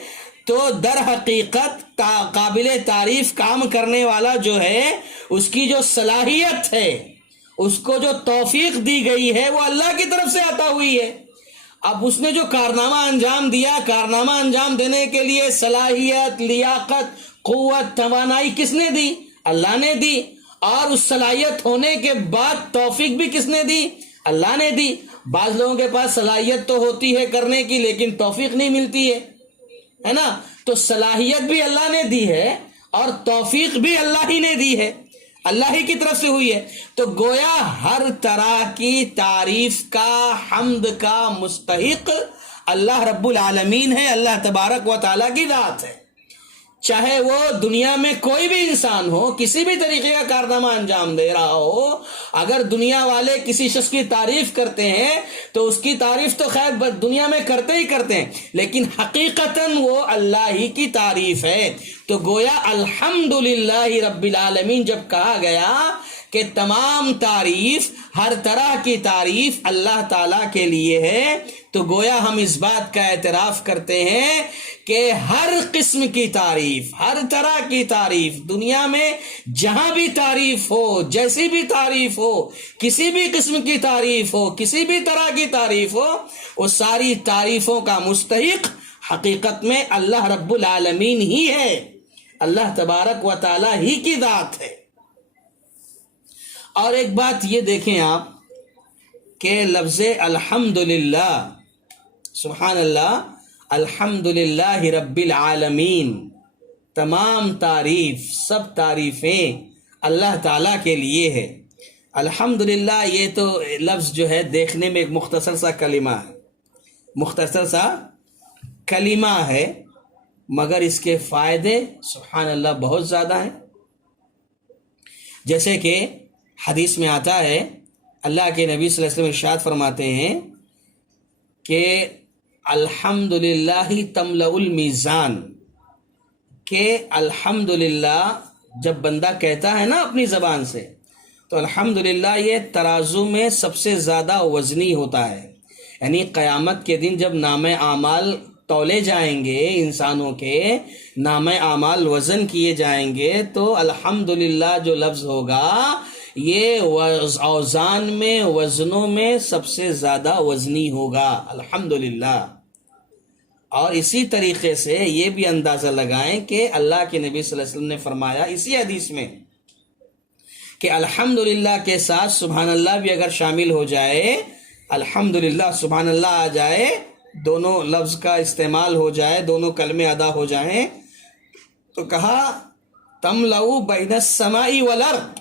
تو در حقیقت قابل تعریف کام کرنے والا جو ہے، اس کی جو صلاحیت ہے، اس کو جو توفیق دی گئی ہے، وہ اللہ کی طرف سے عطا ہوئی ہے۔ اب اس نے جو کارنامہ انجام دیا، کارنامہ انجام دینے کے لیے صلاحیت، لیاقت، قوت، توانائی کس نے دی؟ اللہ نے دی۔ اور اس صلاحیت ہونے کے بعد توفیق بھی کس نے دی؟ اللہ نے دی۔ بعض لوگوں کے پاس صلاحیت تو ہوتی ہے کرنے کی، لیکن توفیق نہیں ملتی ہے نا؟ تو صلاحیت بھی اللہ نے دی ہے اور توفیق بھی اللہ ہی نے دی ہے، اللہ ہی کی طرف سے ہوئی ہے۔ تو گویا ہر طرح کی تعریف کا، حمد کا مستحق اللہ رب العالمین ہے، اللہ تبارک و تعالیٰ کی ذات ہے۔ چاہے وہ دنیا میں کوئی بھی انسان ہو، کسی بھی طریقے کا کارنامہ انجام دے رہا ہو، اگر دنیا والے کسی شخص کی تعریف کرتے ہیں تو اس کی تعریف تو خیر دنیا میں کرتے ہی کرتے ہیں، لیکن حقیقتاً وہ اللہ ہی کی تعریف ہے۔ تو گویا الحمدللہ رب العالمین جب کہا گیا کہ تمام تعریف، ہر طرح کی تعریف اللہ تعالیٰ کے لیے ہے، تو گویا ہم اس بات کا اعتراف کرتے ہیں کہ ہر قسم کی تعریف، ہر طرح کی تعریف، دنیا میں جہاں بھی تعریف ہو، جیسی بھی تعریف ہو، کسی بھی قسم کی تعریف ہو، کسی بھی طرح کی تعریف ہو، وہ ساری تعریفوں کا مستحق حقیقت میں اللہ رب العالمین ہی ہے، اللہ تبارک و تعالی ہی کی ذات ہے۔ اور ایک بات یہ دیکھیں آپ کہ لفظ الحمدللہ، سبحان اللہ، الحمدللہ رب العالمین، تمام تعریف، سب تعریفیں اللہ تعالیٰ کے لیے ہے۔ الحمدللہ یہ تو لفظ جو ہے دیکھنے میں ایک مختصر سا کلمہ ہے، مختصر سا کلمہ ہے، مگر اس کے فائدے سبحان اللہ بہت زیادہ ہیں۔ جیسے کہ حدیث میں آتا ہے، اللہ کے نبی صلی اللہ علیہ وسلم ارشاد فرماتے ہیں کہ الحمدللہ تملأ المیزان، کہ الحمدللہ جب بندہ کہتا ہے نا اپنی زبان سے، تو الحمدللہ یہ ترازو میں سب سے زیادہ وزنی ہوتا ہے۔ یعنی قیامت کے دن جب نام اعمال تولے جائیں گے، انسانوں کے نام اعمال وزن کیے جائیں گے، تو الحمدللہ جو لفظ ہوگا یہ اوزان میں، وزنوں میں سب سے زیادہ وزنی ہوگا، الحمدللہ۔ اور اسی طریقے سے یہ بھی اندازہ لگائیں کہ اللہ کے نبی صلی اللہ علیہ وسلم نے فرمایا اسی حدیث میں کہ الحمدللہ کے ساتھ سبحان اللہ بھی اگر شامل ہو جائے، الحمدللہ سبحان اللہ آ جائے، دونوں لفظ کا استعمال ہو جائے، دونوں کلمے ادا ہو جائیں، تو کہا تملأ بین السماء والارض،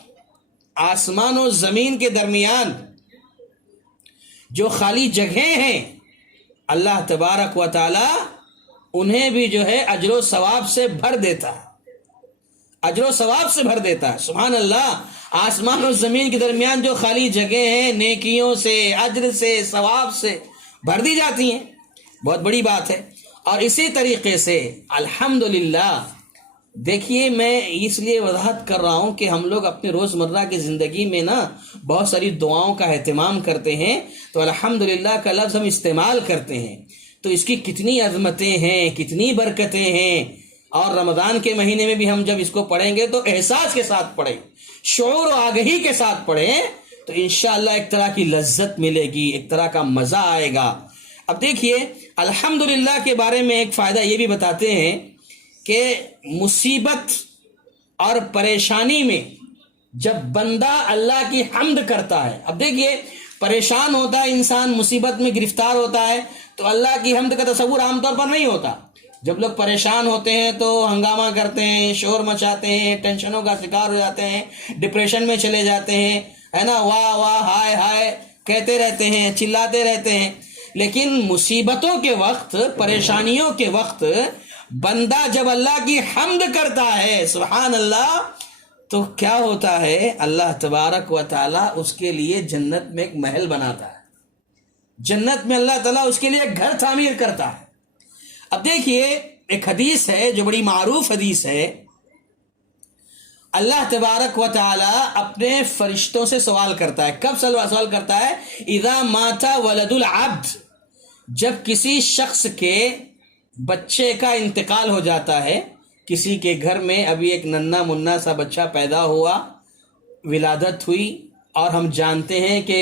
آسمان و زمین کے درمیان جو خالی جگہیں ہیں، اللہ تبارک و تعالی انہیں بھی جو ہے اجر و ثواب سے بھر دیتا ہے، اجر و ثواب سے بھر دیتا ہے۔ سبحان اللہ، آسمان و زمین کے درمیان جو خالی جگہیں ہیں، نیکیوں سے، اجر سے، ثواب سے بھر دی جاتی ہیں، بہت بڑی بات ہے۔ اور اسی طریقے سے الحمدللہ، دیکھیے میں اس لیے وضاحت کر رہا ہوں کہ ہم لوگ اپنے روزمرہ کی زندگی میں نا بہت ساری دعاؤں کا اہتمام کرتے ہیں، تو الحمدللہ کا لفظ ہم استعمال کرتے ہیں، تو اس کی کتنی عظمتیں ہیں، کتنی برکتیں ہیں۔ اور رمضان کے مہینے میں بھی ہم جب اس کو پڑھیں گے تو احساس کے ساتھ پڑھیں، شعور و آگہی کے ساتھ پڑھیں، تو انشاءاللہ ایک طرح کی لذت ملے گی، ایک طرح کا مزہ آئے گا۔ اب دیکھیے الحمدللہ کے بارے میں ایک فائدہ یہ بھی بتاتے ہیں کہ مصیبت اور پریشانی میں جب بندہ اللہ کی حمد کرتا ہے، اب دیکھیے پریشان ہوتا ہے انسان، مصیبت میں گرفتار ہوتا ہے، تو اللہ کی حمد کا تصور عام طور پر نہیں ہوتا۔ جب لوگ پریشان ہوتے ہیں تو ہنگامہ کرتے ہیں، شور مچاتے ہیں، ٹینشنوں کا شکار ہو جاتے ہیں، ڈپریشن میں چلے جاتے ہیں، ہے نا، واہ واہ ہائے ہائے کہتے رہتے ہیں، چلاتے رہتے ہیں۔ لیکن مصیبتوں کے وقت، پریشانیوں کے وقت بندہ جب اللہ کی حمد کرتا ہے، سبحان اللہ، تو کیا ہوتا ہے، اللہ تبارک و تعالیٰ اس کے لیے جنت میں ایک محل بناتا ہے، جنت میں اللہ تعالیٰ اس کے لیے ایک گھر تعمیر کرتا ہے۔ اب دیکھیے ایک حدیث ہے جو بڑی معروف حدیث ہے، اللہ تبارک و تعالی اپنے فرشتوں سے سوال کرتا ہے. کب سوال کرتا ہے؟ اذا مات ولد العبد، جب کسی شخص کے بچے کا انتقال ہو جاتا ہے. کسی کے گھر میں ابھی ایک ننھا منا سا بچہ پیدا ہوا، ولادت ہوئی، اور ہم جانتے ہیں کہ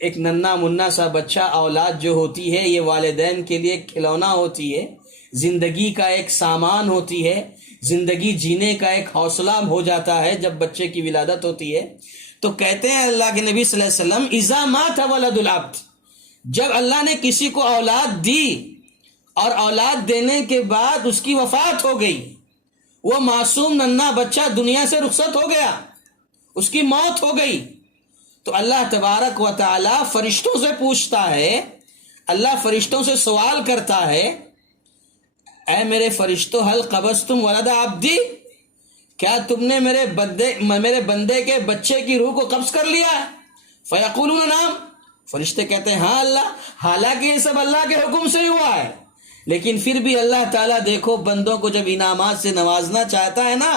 ایک ننھا منا سا بچہ اولاد جو ہوتی ہے یہ والدین کے لیے کھلونا ہوتی ہے، زندگی کا ایک سامان ہوتی ہے، زندگی جینے کا ایک حوصلہ ہو جاتا ہے جب بچے کی ولادت ہوتی ہے. تو کہتے ہیں اللہ کے نبی صلی اللہ علیہ وسلم اذا مات ولد العبد، جب اللہ نے کسی کو اولاد دی اور اولاد دینے کے بعد اس کی وفات ہو گئی، وہ معصوم ننھا بچہ دنیا سے رخصت ہو گیا، اس کی موت ہو گئی، تو اللہ تبارک و تعالی فرشتوں سے پوچھتا ہے، اللہ فرشتوں سے سوال کرتا ہے، اے میرے فرشتوں حل قبضتم ولد عبدی، کیا تم نے میرے بندے کے بچے کی روح کو قبض کر لیا ہے؟ فیقولون نعم، فرشتے کہتے ہیں ہاں اللہ. حالانکہ یہ سب اللہ کے حکم سے ہی ہوا ہے، لیکن پھر بھی اللہ تعالیٰ دیکھو بندوں کو جب انعامات سے نوازنا چاہتا ہے نا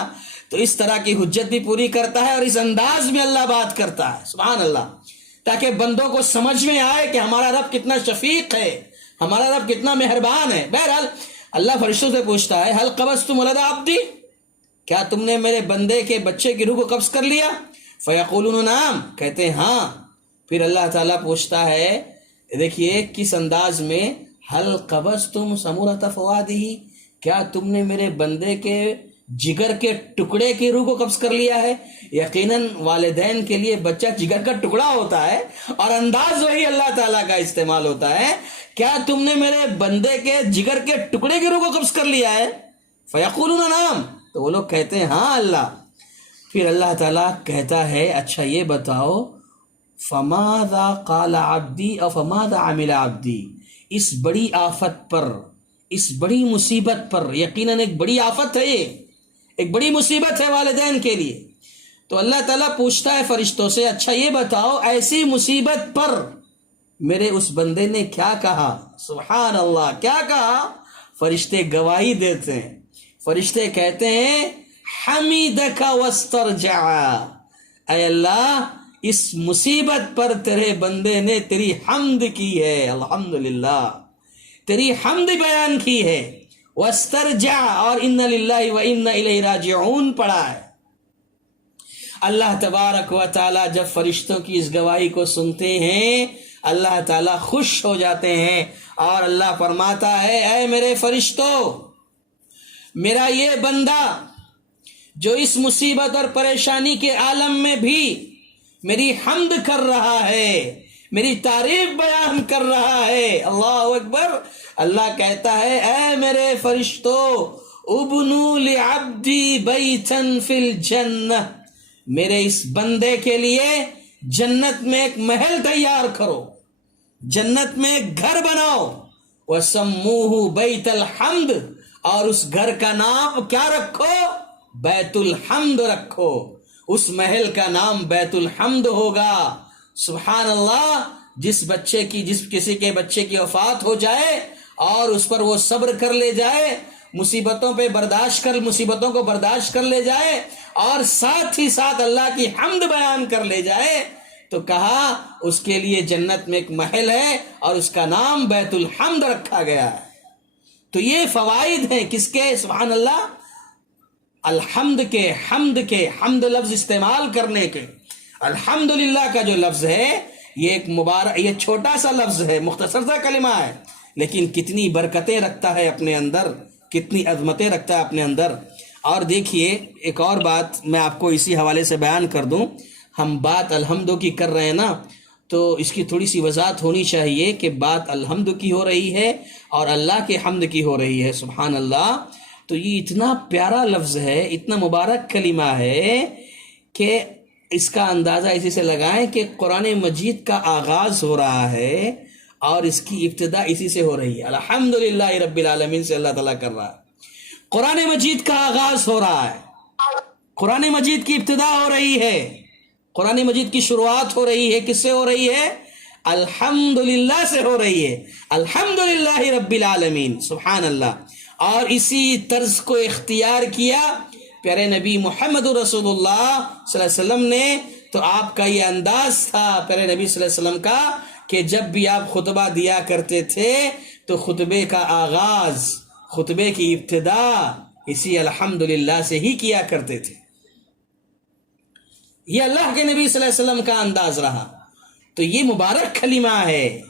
تو اس طرح کی حجت بھی پوری کرتا ہے، اور اس انداز میں اللہ بات کرتا ہے. سبحان اللہ، تاکہ بندوں کو سمجھ میں آئے کہ ہمارا رب کتنا شفیق ہے، ہمارا رب کتنا مہربان ہے. بہرحال اللہ فرشتوں سے پوچھتا ہے حل قبضتم ولد عبدی، کیا تم نے میرے بندے کے بچے کی روح کو قبض کر لیا؟ فیقولون نعم، کہتے ہیں ہاں. پھر اللہ تعالیٰ پوچھتا ہے، دیکھیے کس انداز میں، حل قبضتم ثمرۃ فؤادہ، کیا تم نے میرے بندے کے جگر کے ٹکڑے کی روح کو قبض کر لیا ہے؟ یقیناً والدین کے لیے بچہ جگر کا ٹکڑا ہوتا ہے، اور انداز وہی اللہ تعالیٰ کا استعمال ہوتا ہے، کیا تم نے میرے بندے کے جگر کے ٹکڑے کی روح کو قبض کر لیا ہے؟ فیقولون نعم، تو وہ لوگ کہتے ہیں ہاں اللہ. پھر اللہ تعالیٰ کہتا ہے اچھا یہ بتاؤ، فماذا قال عبدی او فماذا عمل عبدی، اس بڑی آفت پر، اس بڑی مصیبت پر، یقیناً ایک بڑی آفت ہے، یہ ایک بڑی مصیبت ہے والدین کے لیے. تو اللہ تعالیٰ پوچھتا ہے فرشتوں سے اچھا یہ بتاؤ ایسی مصیبت پر میرے اس بندے نے کیا کہا؟ سبحان اللہ، کیا کہا؟ فرشتے گواہی دیتے ہیں، فرشتے کہتے ہیں حمیدک واسترجع، اے اللہ اس مصیبت پر تیرے بندے نے تیری حمد کی ہے، الحمدللہ تیری حمد بیان کی ہے، واسترجع، اور ان للہ و انا الیہ راجعون پڑھا ہے. اللہ تبارک و تعالی جب فرشتوں کی اس گواہی کو سنتے ہیں اللہ تعالیٰ خوش ہو جاتے ہیں، اور اللہ فرماتا ہے اے میرے فرشتوں، میرا یہ بندہ جو اس مصیبت اور پریشانی کے عالم میں بھی میری حمد کر رہا ہے، میری تعریف بیان کر رہا ہے، اللہ اکبر. اللہ کہتا ہے اے میرے فرشتوں، ابنو لعبدی بیتا فی الجنہ، میرے اس بندے کے لیے جنت میں ایک محل تیار کرو، جنت میں ایک گھر بناؤ، وَسَمُّوهُ بَيْتَ الْحَمْدِ، اور اس گھر کا نام کیا رکھو؟ بیت الحمد رکھو، اس محل کا نام بیت الحمد ہوگا. سبحان اللہ، جس کسی کے بچے کی وفات ہو جائے اور اس پر وہ صبر کر لے جائے، مصیبتوں کو برداشت کر لے جائے، اور ساتھ ہی ساتھ اللہ کی حمد بیان کر لے جائے، تو کہا اس کے لیے جنت میں ایک محل ہے اور اس کا نام بیت الحمد رکھا گیا ہے. تو یہ فوائد ہیں کس کے؟ سبحان اللہ، الحمد کے، حمد لفظ استعمال کرنے کے. الحمدللہ کا جو لفظ ہے یہ ایک یہ چھوٹا سا لفظ ہے، مختصر سا کلمہ ہے، لیکن کتنی برکتیں رکھتا ہے اپنے اندر، کتنی عظمتیں رکھتا ہے اپنے اندر. اور دیکھیے ایک اور بات میں آپ کو اسی حوالے سے بیان کر دوں، ہم بات الحمد کی کر رہے ہیں نا، تو اس کی تھوڑی سی وضاحت ہونی چاہیے کہ بات الحمد کی ہو رہی ہے اور اللہ کے حمد کی ہو رہی ہے. سبحان اللہ. تو یہ اتنا پیارا لفظ ہے، اتنا مبارک کلمہ ہے کہ اس کا اندازہ اسی سے لگائیں کہ قرآن مجید کا آغاز ہو رہا ہے اور اس کی ابتدا اسی سے ہو رہی ہے. الحمدللہ رب العالمین سے اللہ تعالیٰ کر رہا ہے. قرآن مجید کا آغاز ہو رہا ہے، قرآن مجید کی ابتدا ہو رہی ہے، قرآن مجید کی شروعات ہو رہی ہے. کس سے ہو رہی ہے؟ الحمدللہ سے ہو رہی ہے. الحمدللہ رب العالمین. سبحان اللہ. اور اسی طرز کو اختیار کیا پیارے نبی محمد رسول اللہ صلی اللہ علیہ وسلم نے، تو آپ کا یہ انداز تھا پیارے نبی صلی اللہ علیہ وسلم کا کہ جب بھی آپ خطبہ دیا کرتے تھے تو خطبے کا آغاز، خطبے کی ابتدا اسی الحمدللہ سے ہی کیا کرتے تھے۔ یہ اللہ کے نبی صلی اللہ علیہ وسلم کا انداز رہا۔ تو یہ مبارک کلمہ ہے،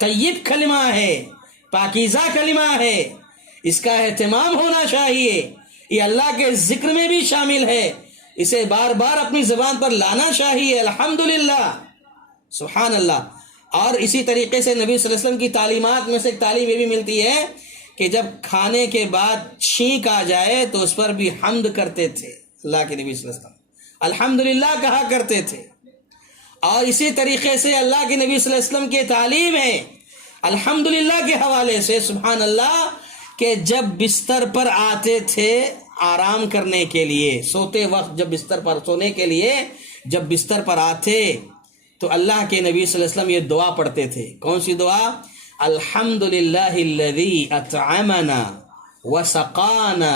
طیب کلمہ ہے، پاکیزہ کلمہ ہے، اس کا اہتمام ہونا چاہیے۔ یہ اللہ کے ذکر میں بھی شامل ہے، اسے بار بار اپنی زبان پر لانا چاہیے، الحمدللہ، سبحان اللہ۔ اور اسی طریقے سے نبی صلی اللہ علیہ وسلم کی تعلیمات میں سے ایک تعلیم یہ بھی ملتی ہے کہ جب کھانے کے بعد چھینک آ جائے تو اس پر بھی حمد کرتے تھے اللہ کے نبی صلی اللہ علیہ وسلم، الحمدللہ کہا کرتے تھے۔ اور اسی طریقے سے اللہ کے نبی صلی اللہ علیہ وسلم کی تعلیم ہے الحمدللہ کے حوالے سے، سبحان اللہ، کہ جب بستر پر آتے تھے آرام کرنے کے لیے، سوتے وقت جب بستر پر سونے کے لیے جب بستر پر آتے تو اللہ کے نبی صلی اللہ علیہ وسلم یہ دعا پڑھتے تھے۔ کون سی دعا؟ الحمدللہ الذی اطعمنا وسقانا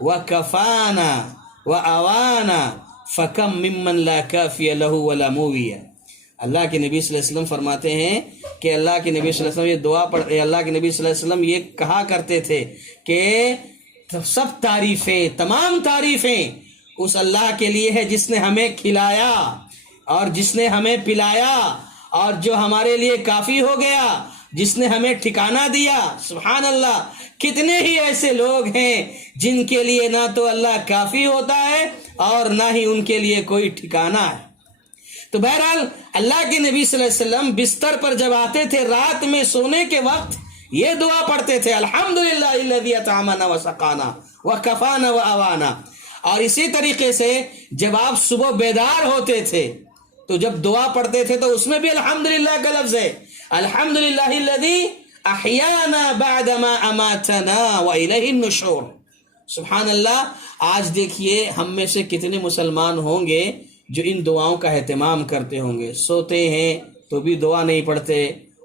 وکفانا واوانا فکم ممن لا کافی لہ ولا موی۔ اللہ کے نبی صلی اللہ علیہ وسلم فرماتے ہیں کہ اللہ کے نبی صلی اللہ علیہ وسلم یہ دعا پڑھ، اللہ کے نبی صلی اللہ علیہ وسلم یہ کہا کرتے تھے کہ سب تعریفیں، تمام تعریفیں اس اللہ کے لیے ہے جس نے ہمیں کھلایا اور جس نے ہمیں پلایا اور جو ہمارے لیے کافی ہو گیا، جس نے ہمیں ٹھکانہ دیا۔ سبحان اللہ، کتنے ہی ایسے لوگ ہیں جن کے لیے نہ تو اللہ کافی ہوتا ہے اور نہ ہی ان کے لیے کوئی ٹھکانہ ہے۔ تو بہرحال اللہ کے نبی صلی اللہ علیہ وسلم بستر پر جب آتے تھے رات میں سونے کے وقت یہ دعا پڑھتے تھے، الحمدللہ الذی اطعمنا وسقانا وکفانا واوانا۔ اور اسی طریقے سے جب آپ صبح بیدار ہوتے تھے تو جب دعا پڑھتے تھے تو اس میں بھی الحمدللہ کا لفظ ہے، الحمدللہ الذی احیانا بعدما اماتنا والیہ النشور۔ سبحان اللہ، آج دیکھیے ہم میں سے کتنے مسلمان ہوں گے جو ان دعاؤں کا اہتمام کرتے ہوں گے، سوتے ہیں تو بھی دعا نہیں پڑھتے،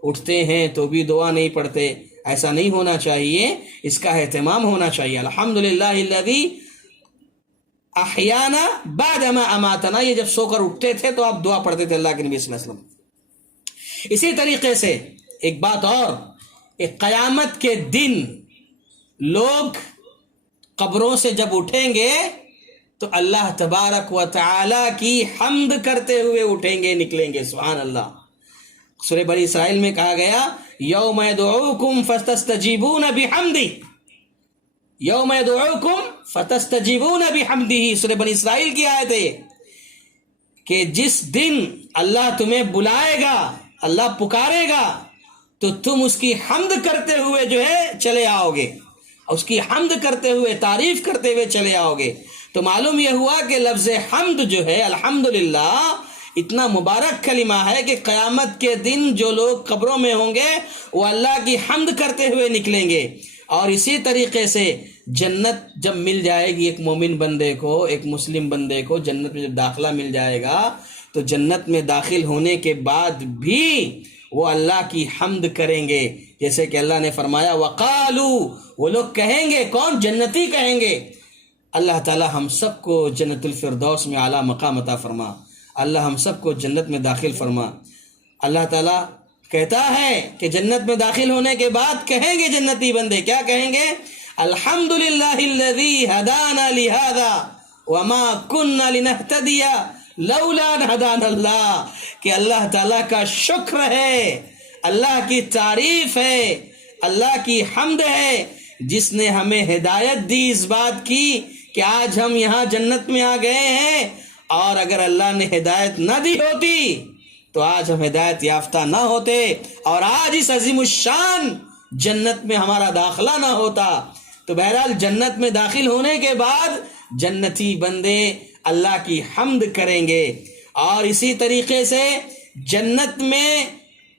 اٹھتے ہیں تو بھی دعا نہیں پڑھتے۔ ایسا نہیں ہونا چاہیے، اس کا اہتمام ہونا چاہیے۔ الحمدللہ الذی احیانا بعدما اماتنا، یہ جب سو کر اٹھتے تھے تو آپ دعا پڑھتے تھے اللہ کے نبی صلی اللہ علیہ وسلم۔ اسی طریقے سے ایک بات اور، ایک قیامت کے دن لوگ قبروں سے جب اٹھیں گے تو اللہ تبارک و تعالی کی حمد کرتے ہوئے اٹھیں گے، نکلیں گے، سبحان اللہ۔ سورہ بنی اسرائیل میں کہا گیا یوم یدعوکم فتستجیبون بحمدہ، یوم یدعوکم فتستجیبون بحمدہ، سورہ بنی اسرائیل کی آیت ہے کہ جس دن اللہ تمہیں بلائے گا، اللہ پکارے گا تو تم اس کی حمد کرتے ہوئے جو ہے چلے آؤ گے، اس کی حمد کرتے ہوئے، تعریف کرتے ہوئے چلے آؤ گے۔ تو معلوم یہ ہوا کہ لفظ حمد جو ہے الحمدللہ اتنا مبارک کلمہ ہے کہ قیامت کے دن جو لوگ قبروں میں ہوں گے وہ اللہ کی حمد کرتے ہوئے نکلیں گے۔ اور اسی طریقے سے جنت جب مل جائے گی ایک مومن بندے کو، ایک مسلم بندے کو جنت میں جب داخلہ مل جائے گا تو جنت میں داخل ہونے کے بعد بھی وہ اللہ کی حمد کریں گے، جیسے کہ اللہ نے فرمایا وقالو، وہ لوگ کہیں گے، کون؟ جنتی کہیں گے۔ اللہ تعالی ہم سب کو جنت الفردوس میں اعلیٰ مقام عطا فرما، اللہ ہم سب کو جنت میں داخل فرما۔ اللہ تعالیٰ کہتا ہے کہ جنت میں داخل ہونے کے بعد کہیں گے جنتی بندے، کیا کہیں گے؟ الحمدللہ الذی ہدانا لہذا وما کننا لنہتدی لولا ان ہدانا اللہ، کہ اللہ تعالیٰ کا شکر ہے، اللہ کی تعریف ہے، اللہ کی حمد ہے جس نے ہمیں ہدایت دی اس بات کی کہ آج ہم یہاں جنت میں آ گئے ہیں، اور اگر اللہ نے ہدایت نہ دی ہوتی تو آج ہم ہدایت یافتہ نہ ہوتے اور آج اس عظیم الشان جنت میں ہمارا داخلہ نہ ہوتا۔ تو بہرحال جنت میں داخل ہونے کے بعد جنتی بندے اللہ کی حمد کریں گے، اور اسی طریقے سے جنت میں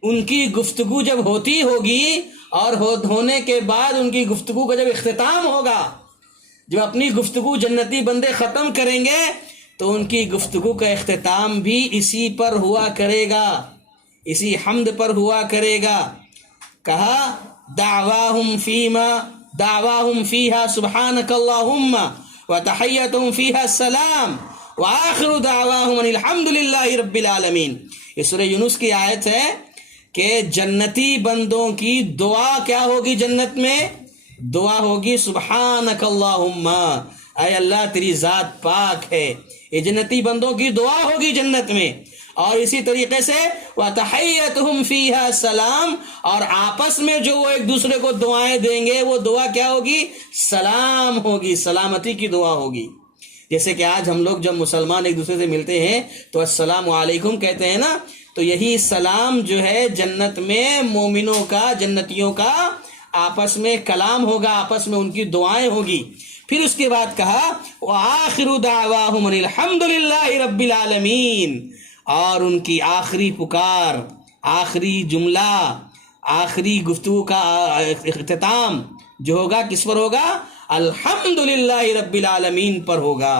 ان کی گفتگو جب ہوتی ہوگی اور ہونے کے بعد ان کی گفتگو کا جب اختتام ہوگا، جب اپنی گفتگو جنتی بندے ختم کریں گے تو ان کی گفتگو کا اختتام بھی اسی پر ہوا کرے گا، اسی حمد پر ہوا کرے گا۔ کہا دعواہم فیہا سبحانک اللہم وتحیتهم فیہا السلام وآخر دعواہم ان الحمد للہ رب العالمین۔ یہ سورہ یونس کی آیت ہے کہ جنتی بندوں کی دعا کیا ہوگی جنت میں؟ دعا ہوگی سبحانک اللہم، اے اللہ تیری ذات پاک ہے۔ یہ جنتی بندوں کی دعا ہوگی جنت میں۔ اور اسی طریقے سے وَتَحِيَّتُهُمْ فِيهَا السَّلَامُ، اور آپس میں جو وہ ایک دوسرے کو دعائیں دیں گے وہ دعا کیا ہوگی؟ سلام ہوگی، سلامتی کی دعا ہوگی۔ جیسے کہ آج ہم لوگ جب مسلمان ایک دوسرے سے ملتے ہیں تو السلام علیکم کہتے ہیں نا، تو یہی سلام جو ہے جنت میں مومنوں کا، جنتیوں کا آپس میں کلام ہوگا، آپس میں ان کی دعائیں ہوگی۔ پھر اس کے بعد کہا وآخر دعواہم ان الحمد للہ رب العالمین، اور ان کی آخری پکار، آخری جملہ، آخری گفتگو کا اختتام جو ہوگا کس پر ہوگا؟ الحمد للہ رب العالمین پر ہوگا۔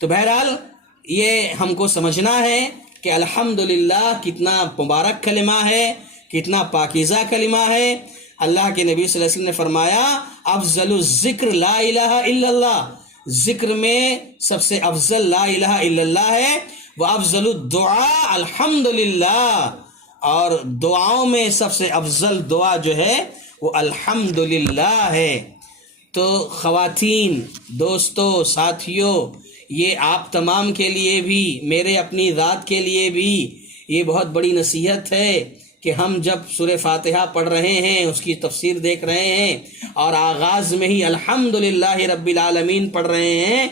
تو بہرحال یہ ہم کو سمجھنا ہے کہ الحمدللہ کتنا مبارک کلمہ ہے، کتنا پاکیزہ کلمہ ہے۔ اللہ کے نبی صلی اللہ علیہ وسلم نے فرمایا افضل الذکر لا الہ الا اللہ، ذکر میں سب سے افضل لا الہ الا اللہ ہے، وافضل الدعاء الحمدللہ، اور دعاؤں میں سب سے افضل دعا جو ہے وہ الحمدللہ ہے۔ تو خواتین، دوستوں، ساتھیوں، یہ آپ تمام کے لیے بھی، میرے اپنی ذات کے لیے بھی یہ بہت بڑی نصیحت ہے کہ ہم جب سورہ فاتحہ پڑھ رہے ہیں، اس کی تفسیر دیکھ رہے ہیں اور آغاز میں ہی الحمدللہ رب العالمین پڑھ رہے ہیں،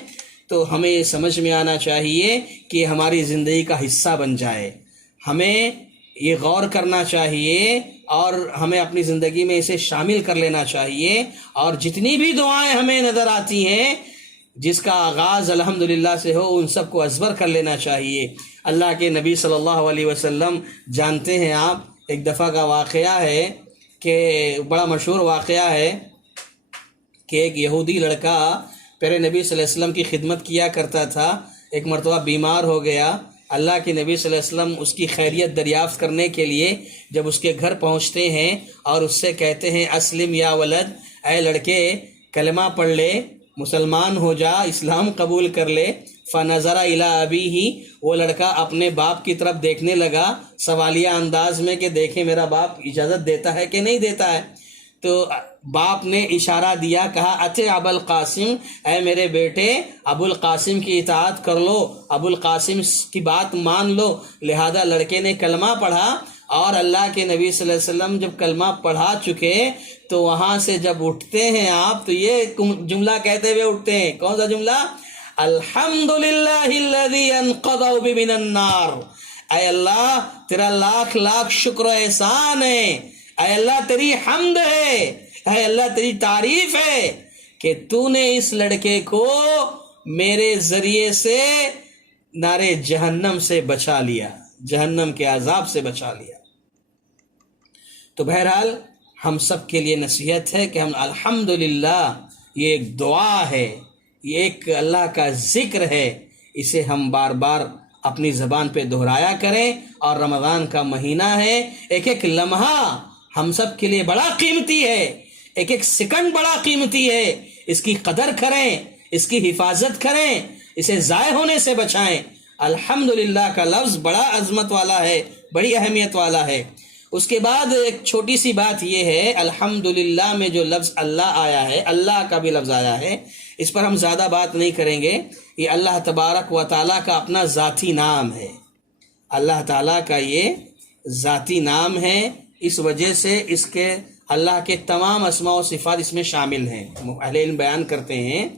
تو ہمیں یہ سمجھ میں آنا چاہیے کہ یہ ہماری زندگی کا حصہ بن جائے۔ ہمیں یہ غور کرنا چاہیے اور ہمیں اپنی زندگی میں اسے شامل کر لینا چاہیے، اور جتنی بھی دعائیں ہمیں نظر آتی ہیں جس کا آغاز الحمدللہ سے ہو، ان سب کو ازبر کر لینا چاہیے۔ اللہ کے نبی صلی اللہ علیہ وسلم، جانتے ہیں آپ، ایک دفعہ کا واقعہ ہے کہ بڑا مشہور واقعہ ہے کہ ایک یہودی لڑکا پیارے نبی صلی اللہ علیہ وسلم کی خدمت کیا کرتا تھا، ایک مرتبہ بیمار ہو گیا۔ اللہ کے نبی صلی اللہ علیہ وسلم اس کی خیریت دریافت کرنے کے لیے جب اس کے گھر پہنچتے ہیں اور اس سے کہتے ہیں اسلم یا ولد، اے لڑکے کلمہ پڑھ لے، مسلمان ہو جا، اسلام قبول کر لے۔ فنظر الی ابیہ، وہ لڑکا اپنے باپ کی طرف دیکھنے لگا سوالیہ انداز میں کہ دیکھیں میرا باپ اجازت دیتا ہے کہ نہیں دیتا ہے۔ تو باپ نے اشارہ دیا، کہا اطع ابا القاسم، اے میرے بیٹے ابو القاسم کی اطاعت کر لو، ابو القاسم کی بات مان لو۔ لہذا لڑکے نے کلمہ پڑھا، اور اللہ کے نبی صلی اللہ علیہ وسلم جب کلمہ پڑھا چکے تو وہاں سے جب اٹھتے ہیں آپ تو یہ جملہ کہتے ہوئے اٹھتے ہیں۔ کون سا جملہ؟ الحمدللہ الذی انقذہ من النار، اے اللہ تیرا لاکھ لاکھ شکر و احسان ہے، اے اللہ تیری حمد ہے، اے اللہ تیری تعریف ہے کہ تو نے اس لڑکے کو میرے ذریعے سے نارے جہنم سے بچا لیا، جہنم کے عذاب سے بچا لیا۔ تو بہرحال ہم سب کے لیے نصیحت ہے کہ ہم الحمدللہ، یہ ایک دعا ہے، یہ ایک اللہ کا ذکر ہے، اسے ہم بار بار اپنی زبان پہ دہرایا کریں۔ اور رمضان کا مہینہ ہے، ایک ایک لمحہ ہم سب کے لیے بڑا قیمتی ہے، ایک ایک سیکنڈ بڑا قیمتی ہے، اس کی قدر کریں، اس کی حفاظت کریں، اسے ضائع ہونے سے بچائیں۔ الحمدللہ کا لفظ بڑا عظمت والا ہے، بڑی اہمیت والا ہے۔ اس کے بعد ایک چھوٹی سی بات یہ ہے، الحمدللہ میں جو لفظ اللہ آیا ہے، اللہ کا بھی لفظ آیا ہے، اس پر ہم زیادہ بات نہیں کریں گے۔ یہ اللہ تبارک و تعالیٰ کا اپنا ذاتی نام ہے، اللہ تعالیٰ کا یہ ذاتی نام ہے، اس وجہ سے اس کے اللہ کے تمام اسماء و صفات اس میں شامل ہیں۔ اہل علم بیان کرتے ہیں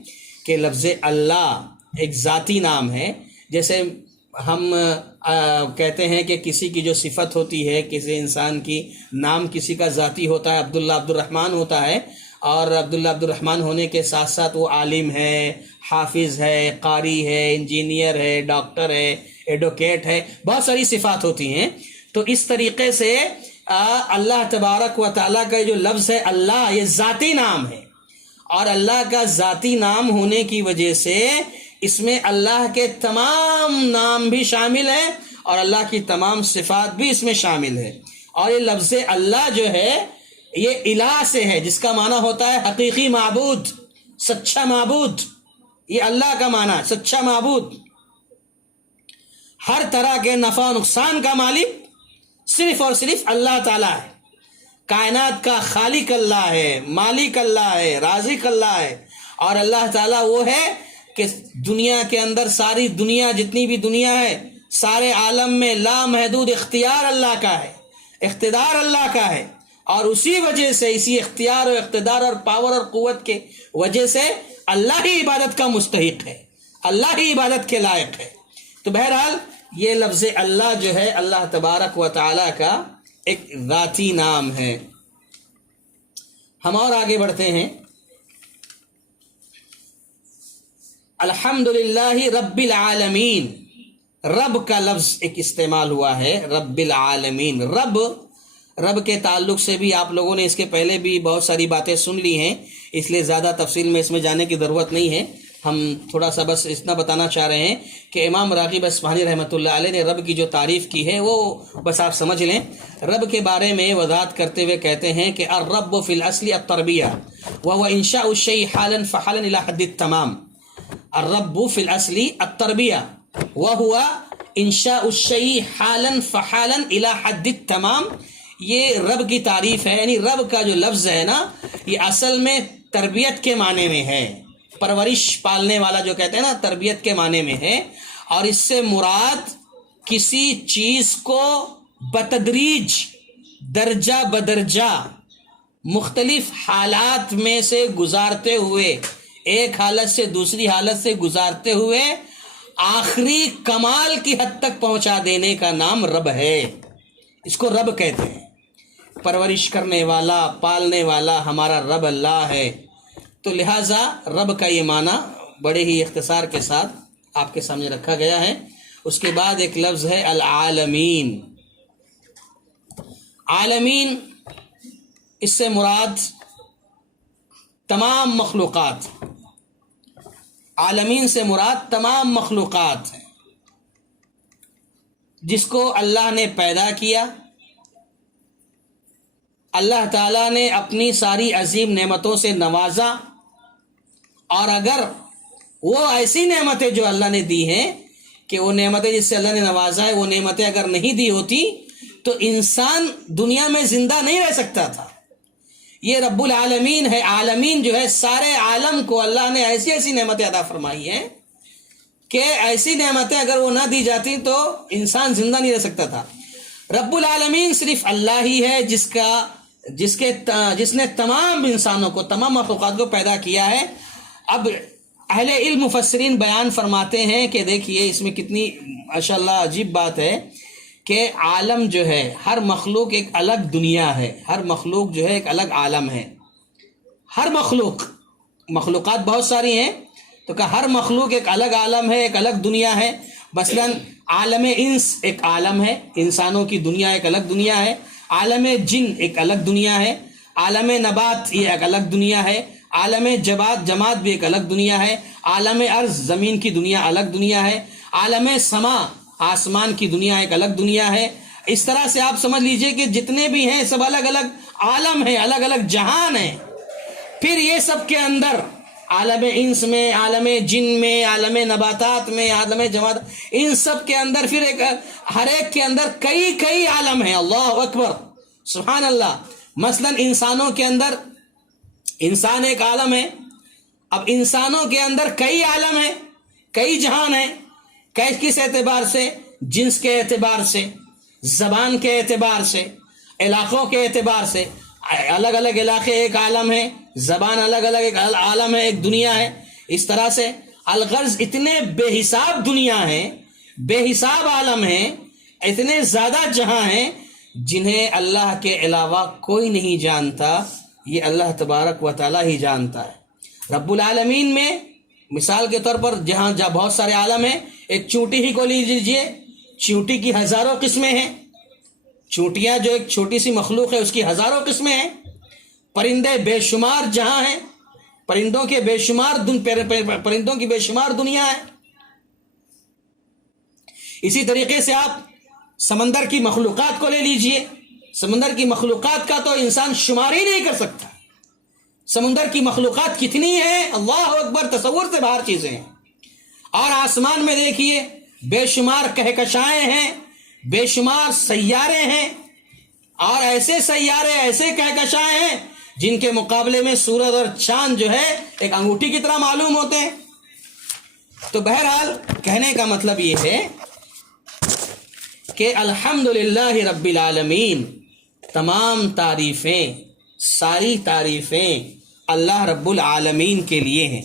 کہ لفظ اللہ ایک ذاتی نام ہے، جیسے ہم کہتے ہیں کہ کسی کی جو صفت ہوتی ہے، کسی انسان کی نام کسی کا ذاتی ہوتا ہے، عبداللہ عبد الرحمن ہوتا ہے، اور عبداللہ عبد الرحمن ہونے کے ساتھ ساتھ وہ عالم ہے، حافظ ہے، قاری ہے، انجینئر ہے، ڈاکٹر ہے، ایڈوکیٹ ہے، بہت ساری صفات ہوتی ہیں۔ تو اس طریقے سے اللہ تبارک و تعالیٰ کا جو لفظ ہے اللہ، یہ ذاتی نام ہے، اور اللہ کا ذاتی نام ہونے کی وجہ سے اس میں اللہ کے تمام نام بھی شامل ہیں اور اللہ کی تمام صفات بھی اس میں شامل ہے۔ اور یہ لفظ اللہ جو ہے یہ الہ سے ہے، جس کا معنی ہوتا ہے حقیقی معبود، سچا معبود، یہ اللہ کا معنی، سچا معبود۔ ہر طرح کے نفع و نقصان کا مالک صرف اور صرف اللہ تعالیٰ ہے۔ کائنات کا خالق اللہ ہے، مالک اللہ ہے، رازق اللہ ہے، اور اللہ تعالیٰ وہ ہے کہ دنیا کے اندر ساری دنیا، جتنی بھی دنیا ہے، سارے عالم میں لامحدود اختیار اللہ کا ہے، اقتدار اللہ کا ہے، اور اسی وجہ سے، اسی اختیار اور اقتدار اور پاور اور قوت کے وجہ سے اللہ ہی عبادت کا مستحق ہے، اللہ ہی عبادت کے لائق ہے۔ تو بہرحال یہ لفظ اللہ جو ہے اللہ تبارک و تعالی کا ایک ذاتی نام ہے۔ ہم اور آگے بڑھتے ہیں۔ الحمدللہ رب العالمین، رب کا لفظ ایک استعمال ہوا ہے، رب العالمین۔ رب کے تعلق سے بھی آپ لوگوں نے اس کے پہلے بھی بہت ساری باتیں سن لی ہیں، اس لیے زیادہ تفصیل میں اس میں جانے کی ضرورت نہیں ہے۔ ہم تھوڑا سا بس اتنا بتانا چاہ رہے ہیں کہ امام راغب اصفہانی رحمۃ اللہ علیہ نے رب کی جو تعریف کی ہے وہ بس آپ سمجھ لیں۔ رب کے بارے میں وضاحت کرتے ہوئے کہتے ہیں کہ الرب فی الاصل التربیہ وهو انشاء الشیء حالا فحالا الى حد التمام۔ الرب فی الاصل التربیہ وهو انشاء الشیء حالا فحالا الى حد التمام۔ یہ رب کی تعریف ہے، یعنی رب کا جو لفظ ہے نا، یہ اصل میں تربیت کے معنی میں ہے، پرورش، پالنے والا جو کہتے ہیں نا، تربیت کے معنی میں ہے، اور اس سے مراد کسی چیز کو بتدریج، درجہ بدرجہ، مختلف حالات میں سے گزارتے ہوئے، ایک حالت سے دوسری حالت سے گزارتے ہوئے آخری کمال کی حد تک پہنچا دینے کا نام رب ہے۔ اس کو رب کہتے ہیں۔ پرورش کرنے والا، پالنے والا ہمارا رب اللہ ہے۔ تو لہٰذا رب کا یہ معنی بڑے ہی اختصار کے ساتھ آپ کے سامنے رکھا گیا ہے۔ اس کے بعد ایک لفظ ہے العالمین۔ عالمین، اس سے مراد تمام مخلوقات، عالمین سے مراد تمام مخلوقات ہیں جس کو اللہ نے پیدا کیا۔ اللہ تعالیٰ نے اپنی ساری عظیم نعمتوں سے نوازا، اور اگر وہ ایسی نعمتیں جو اللہ نے دی ہیں کہ وہ نعمتیں جس سے اللہ نے نوازا ہے، وہ نعمتیں اگر نہیں دی ہوتی تو انسان دنیا میں زندہ نہیں رہ سکتا تھا۔ یہ رب العالمین ہے۔ عالمین جو ہے، سارے عالم کو اللہ نے ایسی ایسی نعمتیں عطا فرمائی ہیں کہ ایسی نعمتیں اگر وہ نہ دی جاتی تو انسان زندہ نہیں رہ سکتا تھا۔ رب العالمین صرف اللہ ہی ہے جس نے تمام انسانوں کو، تمام مخلوقات کو پیدا کیا ہے۔ اب اہل علم مفسرین بیان فرماتے ہیں کہ دیکھیے اس میں کتنی ماشاءاللہ عجیب بات ہے کہ عالم جو ہے، ہر مخلوق ایک الگ دنیا ہے، ہر مخلوق جو ہے ایک الگ عالم ہے۔ ہر مخلوقات بہت ساری ہیں، تو کہ ہر مخلوق ایک الگ عالم ہے، ایک الگ دنیا ہے۔ مثلا عالم انس ایک عالم ہے، انسانوں کی دنیا ایک الگ دنیا ہے۔ عالم جن ایک الگ دنیا ہے۔ عالم نبات یہ ایک الگ دنیا ہے۔ عالم جماد بھی ایک الگ دنیا ہے۔ عالم ارض زمین کی دنیا الگ دنیا ہے۔ عالم سما آسمان کی دنیا ایک الگ دنیا ہے۔ اس طرح سے آپ سمجھ لیجئے کہ جتنے بھی ہیں سب الگ الگ عالم ہیں، الگ الگ جہان ہیں۔ پھر یہ سب کے اندر عالم انس میں، عالم جن میں، عالم نباتات میں، عالم جماد، ان سب کے اندر پھر ہر ایک کے اندر کئی عالم ہیں۔ اللہ اکبر، سبحان اللہ۔ مثلا انسانوں کے اندر انسان ایک عالم ہے۔ اب انسانوں کے اندر کئی عالم ہیں، کئی جہان ہیں۔ کس اعتبار سے؟ جنس کے اعتبار سے، زبان کے اعتبار سے، علاقوں کے اعتبار سے۔ الگ الگ علاقے ایک عالم ہے، زبان الگ الگ ایک عالم ہے، ایک دنیا ہے۔ اس طرح سے الغرض اتنے بے حساب دنیا ہیں، بے حساب عالم ہیں، اتنے زیادہ جہاں ہیں جنہیں اللہ کے علاوہ کوئی نہیں جانتا، یہ اللہ تبارک و تعالی ہی جانتا ہے۔ رب العالمین میں مثال کے طور پر جہاں بہت سارے عالم ہیں، ایک چونٹی ہی کو لیجیے، چونٹی کی ہزاروں قسمیں ہیں۔ چونٹیاں جو ایک چھوٹی سی مخلوق ہے، اس کی ہزاروں قسمیں ہیں۔ پرندے بے شمار جہاں ہیں، پرندوں کی بے شمار دنیا ہے۔ اسی طریقے سے آپ سمندر کی مخلوقات کو لے لیجئے۔ سمندر کی مخلوقات کا تو انسان شمار ہی نہیں کر سکتا۔ سمندر کی مخلوقات کتنی ہیں، اللہ اکبر، تصور سے باہر چیزیں ہیں. اور آسمان میں دیکھیے بے شمار کہکشائیں ہیں، بے شمار سیارے ہیں، اور ایسے سیارے، ایسے کہکشائیں ہیں جن کے مقابلے میں سورج اور چاند جو ہے ایک انگوٹھی کی طرح معلوم ہوتے ہیں. تو بہرحال کہنے کا مطلب یہ ہے کہ الحمدللہ رب العالمین، تمام تعریفیں، ساری تعریفیں اللہ رب العالمین کے لیے ہیں.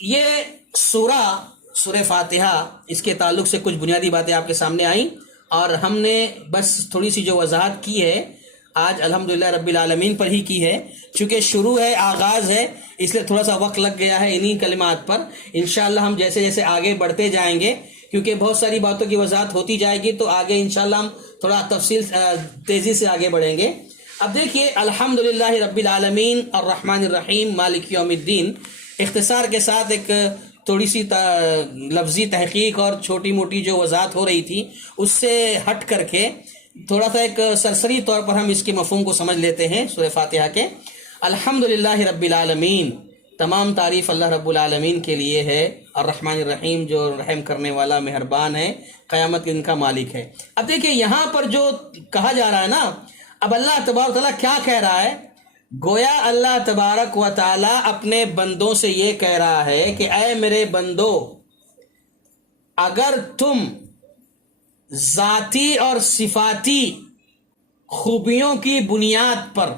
یہ سورہ فاتحہ، اس کے تعلق سے کچھ بنیادی باتیں آپ کے سامنے آئیں، اور ہم نے بس تھوڑی سی جو وضاحت کی ہے آج الحمدللہ رب العالمین پر ہی کی ہے. چونکہ شروع ہے، آغاز ہے، اس لیے تھوڑا سا وقت لگ گیا ہے انہی کلمات پر. انشاءاللہ ہم جیسے جیسے آگے بڑھتے جائیں گے، کیونکہ بہت ساری باتوں کی وضاحت ہوتی جائے گی، تو آگے انشاءاللہ ہم تھوڑا تفصیل تیزی سے آگے بڑھیں گے. اب دیکھیے، الحمدللہ رب العالمین الرحمن الرحیم مالک یوم الدین، اختصار کے ساتھ ایک تھوڑی سی لفظی تحقیق اور چھوٹی موٹی جو وضاحت ہو رہی تھی اس سے ہٹ کر کے تھوڑا سا ایک سرسری طور پر ہم اس کے مفہوم کو سمجھ لیتے ہیں. سورہ فاتحہ کے الحمدللہ رب العالمین، تمام تعریف اللہ رب العالمین کے لیے ہے، الرحمن الرحیم جو رحم کرنے والا مہربان ہے، قیامت کے دن کا مالک ہے. اب دیکھیے یہاں پر جو کہا جا رہا ہے نا، اب اللہ تبارک و تعالیٰ کیا کہہ رہا ہے؟ گویا اللہ تبارک و تعالیٰ اپنے بندوں سے یہ کہہ رہا ہے کہ اے میرے بندو، اگر تم ذاتی اور صفاتی خوبیوں کی بنیاد پر،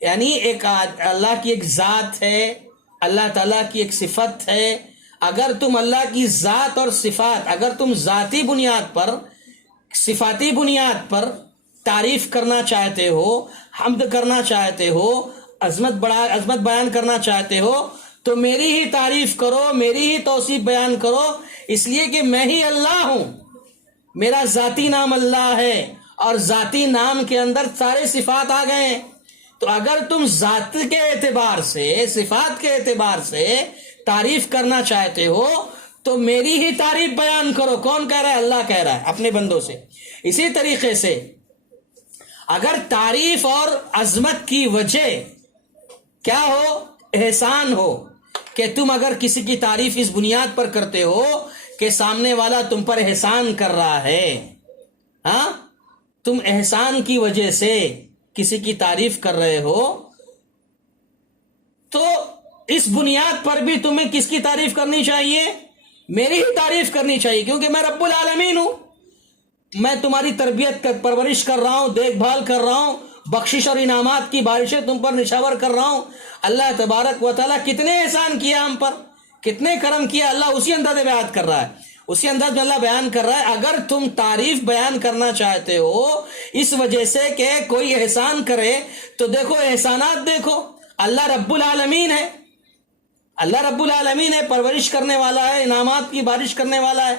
یعنی ایک اللہ کی ایک ذات ہے، اللہ تعالیٰ کی ایک صفت ہے، اگر تم اللہ کی ذات اور صفات، اگر تم ذاتی بنیاد پر، صفاتی بنیاد پر تعریف کرنا چاہتے ہو، حمد کرنا چاہتے ہو، عظمت بیان کرنا چاہتے ہو، تو میری ہی تعریف کرو، میری ہی توصیف بیان کرو، اس لیے کہ میں ہی اللہ ہوں. میرا ذاتی نام اللہ ہے، اور ذاتی نام کے اندر سارے صفات آ گئے ہیں. تو اگر تم ذات کے اعتبار سے، صفات کے اعتبار سے تعریف کرنا چاہتے ہو تو میری ہی تعریف بیان کرو. کون کہہ رہا ہے؟ اللہ کہہ رہا ہے اپنے بندوں سے. اسی طریقے سے اگر تعریف اور عظمت کی وجہ کیا ہو؟ احسان ہو، کہ تم اگر کسی کی تعریف اس بنیاد پر کرتے ہو کہ سامنے والا تم پر احسان کر رہا ہے، ہاں، تم احسان کی وجہ سے کسی کی تعریف کر رہے ہو، تو اس بنیاد پر بھی تمہیں کس کی تعریف کرنی چاہیے؟ میری ہی تعریف کرنی چاہیے، کیونکہ میں رب العالمین ہوں. میں تمہاری تربیت پرورش کر رہا ہوں، دیکھ بھال کر رہا ہوں، بخشش اور انعامات کی بارشیں تم پر نشاور کر رہا ہوں. اللہ تبارک و تعالیٰ کتنے احسان کیا ہم پر، کتنے کرم کیا، اللہ اسی انداز میں بیان کر رہا ہے، اسی انداز میں اللہ بیان کر رہا ہے. اگر تم تعریف بیان کرنا چاہتے ہو اس وجہ سے کہ کوئی احسان کرے، تو دیکھو احسانات دیکھو، اللہ رب العالمین ہے، اللہ رب العالمین ہے، پرورش کرنے والا ہے، انعامات کی بارش کرنے والا ہے،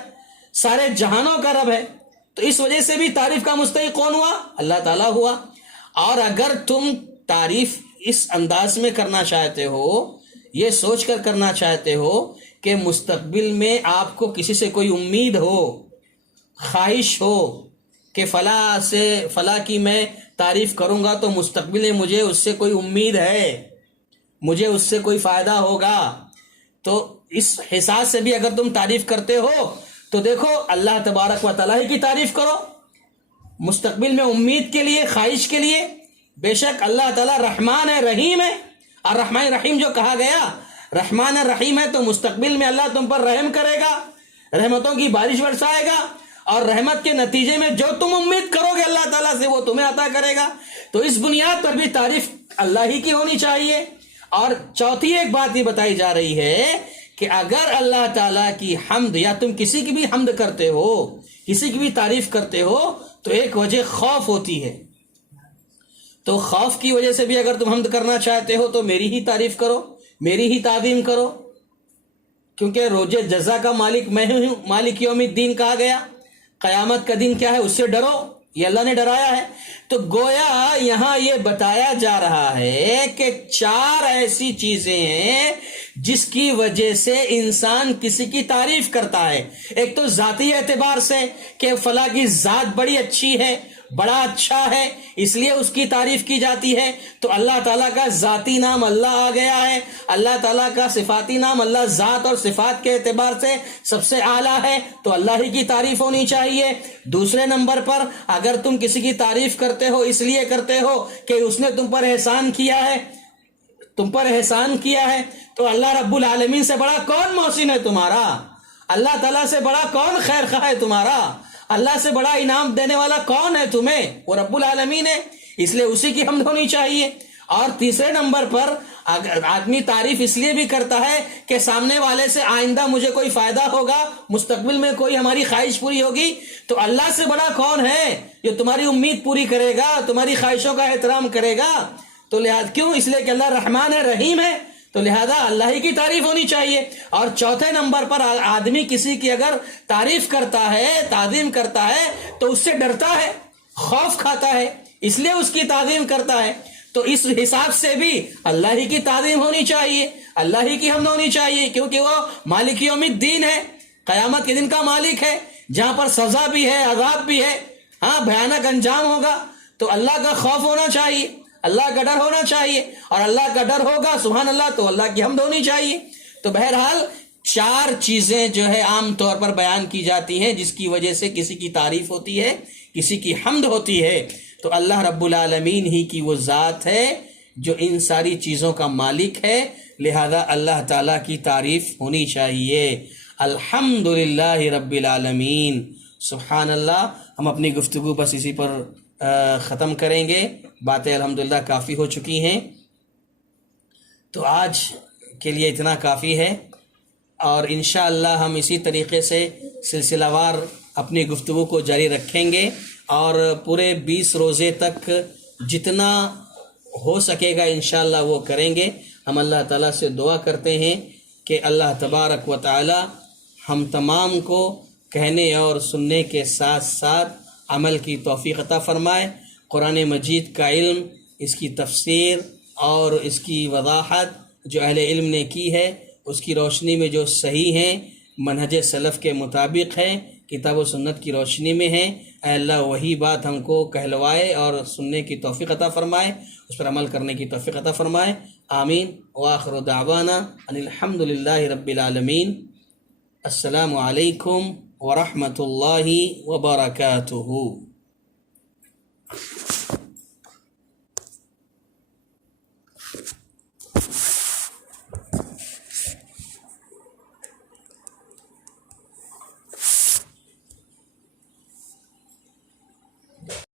سارے جہانوں کا رب ہے. تو اس وجہ سے بھی تعریف کا مستحق کون ہوا؟ اللہ تعالیٰ ہوا. اور اگر تم تعریف اس انداز میں کرنا چاہتے ہو، یہ سوچ کر کرنا چاہتے ہو کہ مستقبل میں آپ کو کسی سے کوئی امید ہو، خواہش ہو کہ فلاں کی میں تعریف کروں گا تو مستقبل میں مجھے اس سے کوئی امید ہے، مجھے اس سے کوئی فائدہ ہوگا، تو اس حساب سے بھی اگر تم تعریف کرتے ہو تو دیکھو اللہ تبارک و تعالیٰ کی تعریف کرو مستقبل میں امید کے لیے، خواہش کے لیے. بے شک اللہ تعالیٰ رحمان ہے، رحیم ہے. اور رحمان رحیم جو کہا گیا، رحمان رحیم ہے، تو مستقبل میں اللہ تم پر رحم کرے گا، رحمتوں کی بارش برسائے گا، اور رحمت کے نتیجے میں جو تم امید کرو گے اللہ تعالیٰ سے وہ تمہیں عطا کرے گا. تو اس بنیاد پر بھی تعریف اللہ ہی کی ہونی چاہیے. اور چوتھی ایک بات یہ بتائی جا رہی ہے کہ اگر اللہ تعالیٰ کی حمد، یا تم کسی کی بھی حمد کرتے ہو، کسی کی بھی تعریف کرتے ہو، تو ایک وجہ خوف ہوتی ہے. تو خوف کی وجہ سے بھی اگر تم حمد کرنا چاہتے ہو تو میری ہی تعریف کرو، میری ہی تعظیم کرو، کیونکہ روز جزا کا مالک میں ہوں، مالک یوم الدین کہا گیا. قیامت کا دن کیا ہے؟ اس سے ڈرو، یہ اللہ نے ڈرایا ہے. تو گویا یہاں یہ بتایا جا رہا ہے کہ 4 ایسی چیزیں ہیں جس کی وجہ سے انسان کسی کی تعریف کرتا ہے. ایک تو ذاتی اعتبار سے کہ فلاں کی ذات بڑی اچھی ہے، بڑا اچھا ہے اس لیے اس کی تعریف کی جاتی ہے، تو اللہ تعالیٰ کا ذاتی نام اللہ آ گیا ہے، اللہ تعالیٰ کا صفاتی نام اللہ ذات اور صفات کے اعتبار سے سب سے اعلیٰ ہے، تو اللہ ہی کی تعریف ہونی چاہیے۔ دوسرے نمبر پر اگر تم کسی کی تعریف کرتے ہو اس لیے کرتے ہو کہ اس نے تم پر احسان کیا ہے، تو اللہ رب العالمین سے بڑا کون محسن ہے تمہارا؟ اللہ تعالیٰ سے بڑا کون خیر خواہ ہے تمہارا؟ اللہ سے بڑا انعام دینے والا کون ہے تمہیں؟ وہ رب العالمین ہے، اس لیے اسی کی حمد ہونی چاہیے۔ اور تیسرے نمبر پر آدمی تعریف اس لیے بھی کرتا ہے کہ سامنے والے سے آئندہ مجھے کوئی فائدہ ہوگا، مستقبل میں کوئی ہماری خواہش پوری ہوگی، تو اللہ سے بڑا کون ہے جو تمہاری امید پوری کرے گا، تمہاری خواہشوں کا احترام کرے گا؟ تو لہذا کیوں؟ اس لیے کہ اللہ رحمان ہے، رحیم ہے، تو لہذا اللہ ہی کی تعریف ہونی چاہیے۔ اور چوتھے نمبر پر آدمی کسی کی اگر تعریف کرتا ہے، تعظیم کرتا ہے، تو اس سے ڈرتا ہے، خوف کھاتا ہے، اس لیے اس کی تعظیم کرتا ہے۔ تو اس حساب سے بھی اللہ ہی کی تعظیم ہونی چاہیے، اللہ ہی کی حمد ہونی چاہیے، کیونکہ وہ مالک یوم الدین ہے، قیامت کے دن کا مالک ہے، جہاں پر سزا بھی ہے، عذاب بھی ہے، بھیانک انجام ہوگا، تو اللہ کا خوف ہونا چاہیے، اللہ کا ڈر ہونا چاہیے، اور اللہ کا ڈر ہوگا سبحان اللہ تو اللہ کی حمد ہونی چاہیے۔ تو بہرحال 4 چیزیں جو ہے عام طور پر بیان کی جاتی ہیں جس کی وجہ سے کسی کی تعریف ہوتی ہے، کسی کی حمد ہوتی ہے، تو اللہ رب العالمین ہی کی وہ ذات ہے جو ان ساری چیزوں کا مالک ہے، لہذا اللہ تعالیٰ کی تعریف ہونی چاہیے۔ الحمدللہ رب العالمین۔ سبحان اللہ۔ ہم اپنی گفتگو بس اسی پر ختم کریں گے، باتیں الحمدللہ کافی ہو چکی ہیں، تو آج کے لیے اتنا کافی ہے، اور انشاءاللہ ہم اسی طریقے سے سلسلہ وار اپنی گفتگو کو جاری رکھیں گے، اور پورے 20 روزے تک جتنا ہو سکے گا انشاءاللہ وہ کریں گے۔ ہم اللہ تعالیٰ سے دعا کرتے ہیں کہ اللہ تبارک و تعالی ہم تمام کو کہنے اور سننے کے ساتھ ساتھ عمل کی توفیق عطا فرمائے۔ قرآن مجید کا علم، اس کی تفسیر اور اس کی وضاحت جو اہل علم نے کی ہے، اس کی روشنی میں جو صحیح ہیں، منہج سلف کے مطابق ہیں، کتاب و سنت کی روشنی میں ہیں، اے اللہ وہی بات ہم کو کہلوائے اور سننے کی توفیق عطا فرمائے، اس پر عمل کرنے کی توفیق عطا فرمائے۔ آمین۔ وآخر دعوانا ان الحمدللہ رب العالمین۔ السلام علیکم ورحمۃ اللہ وبرکاتہ۔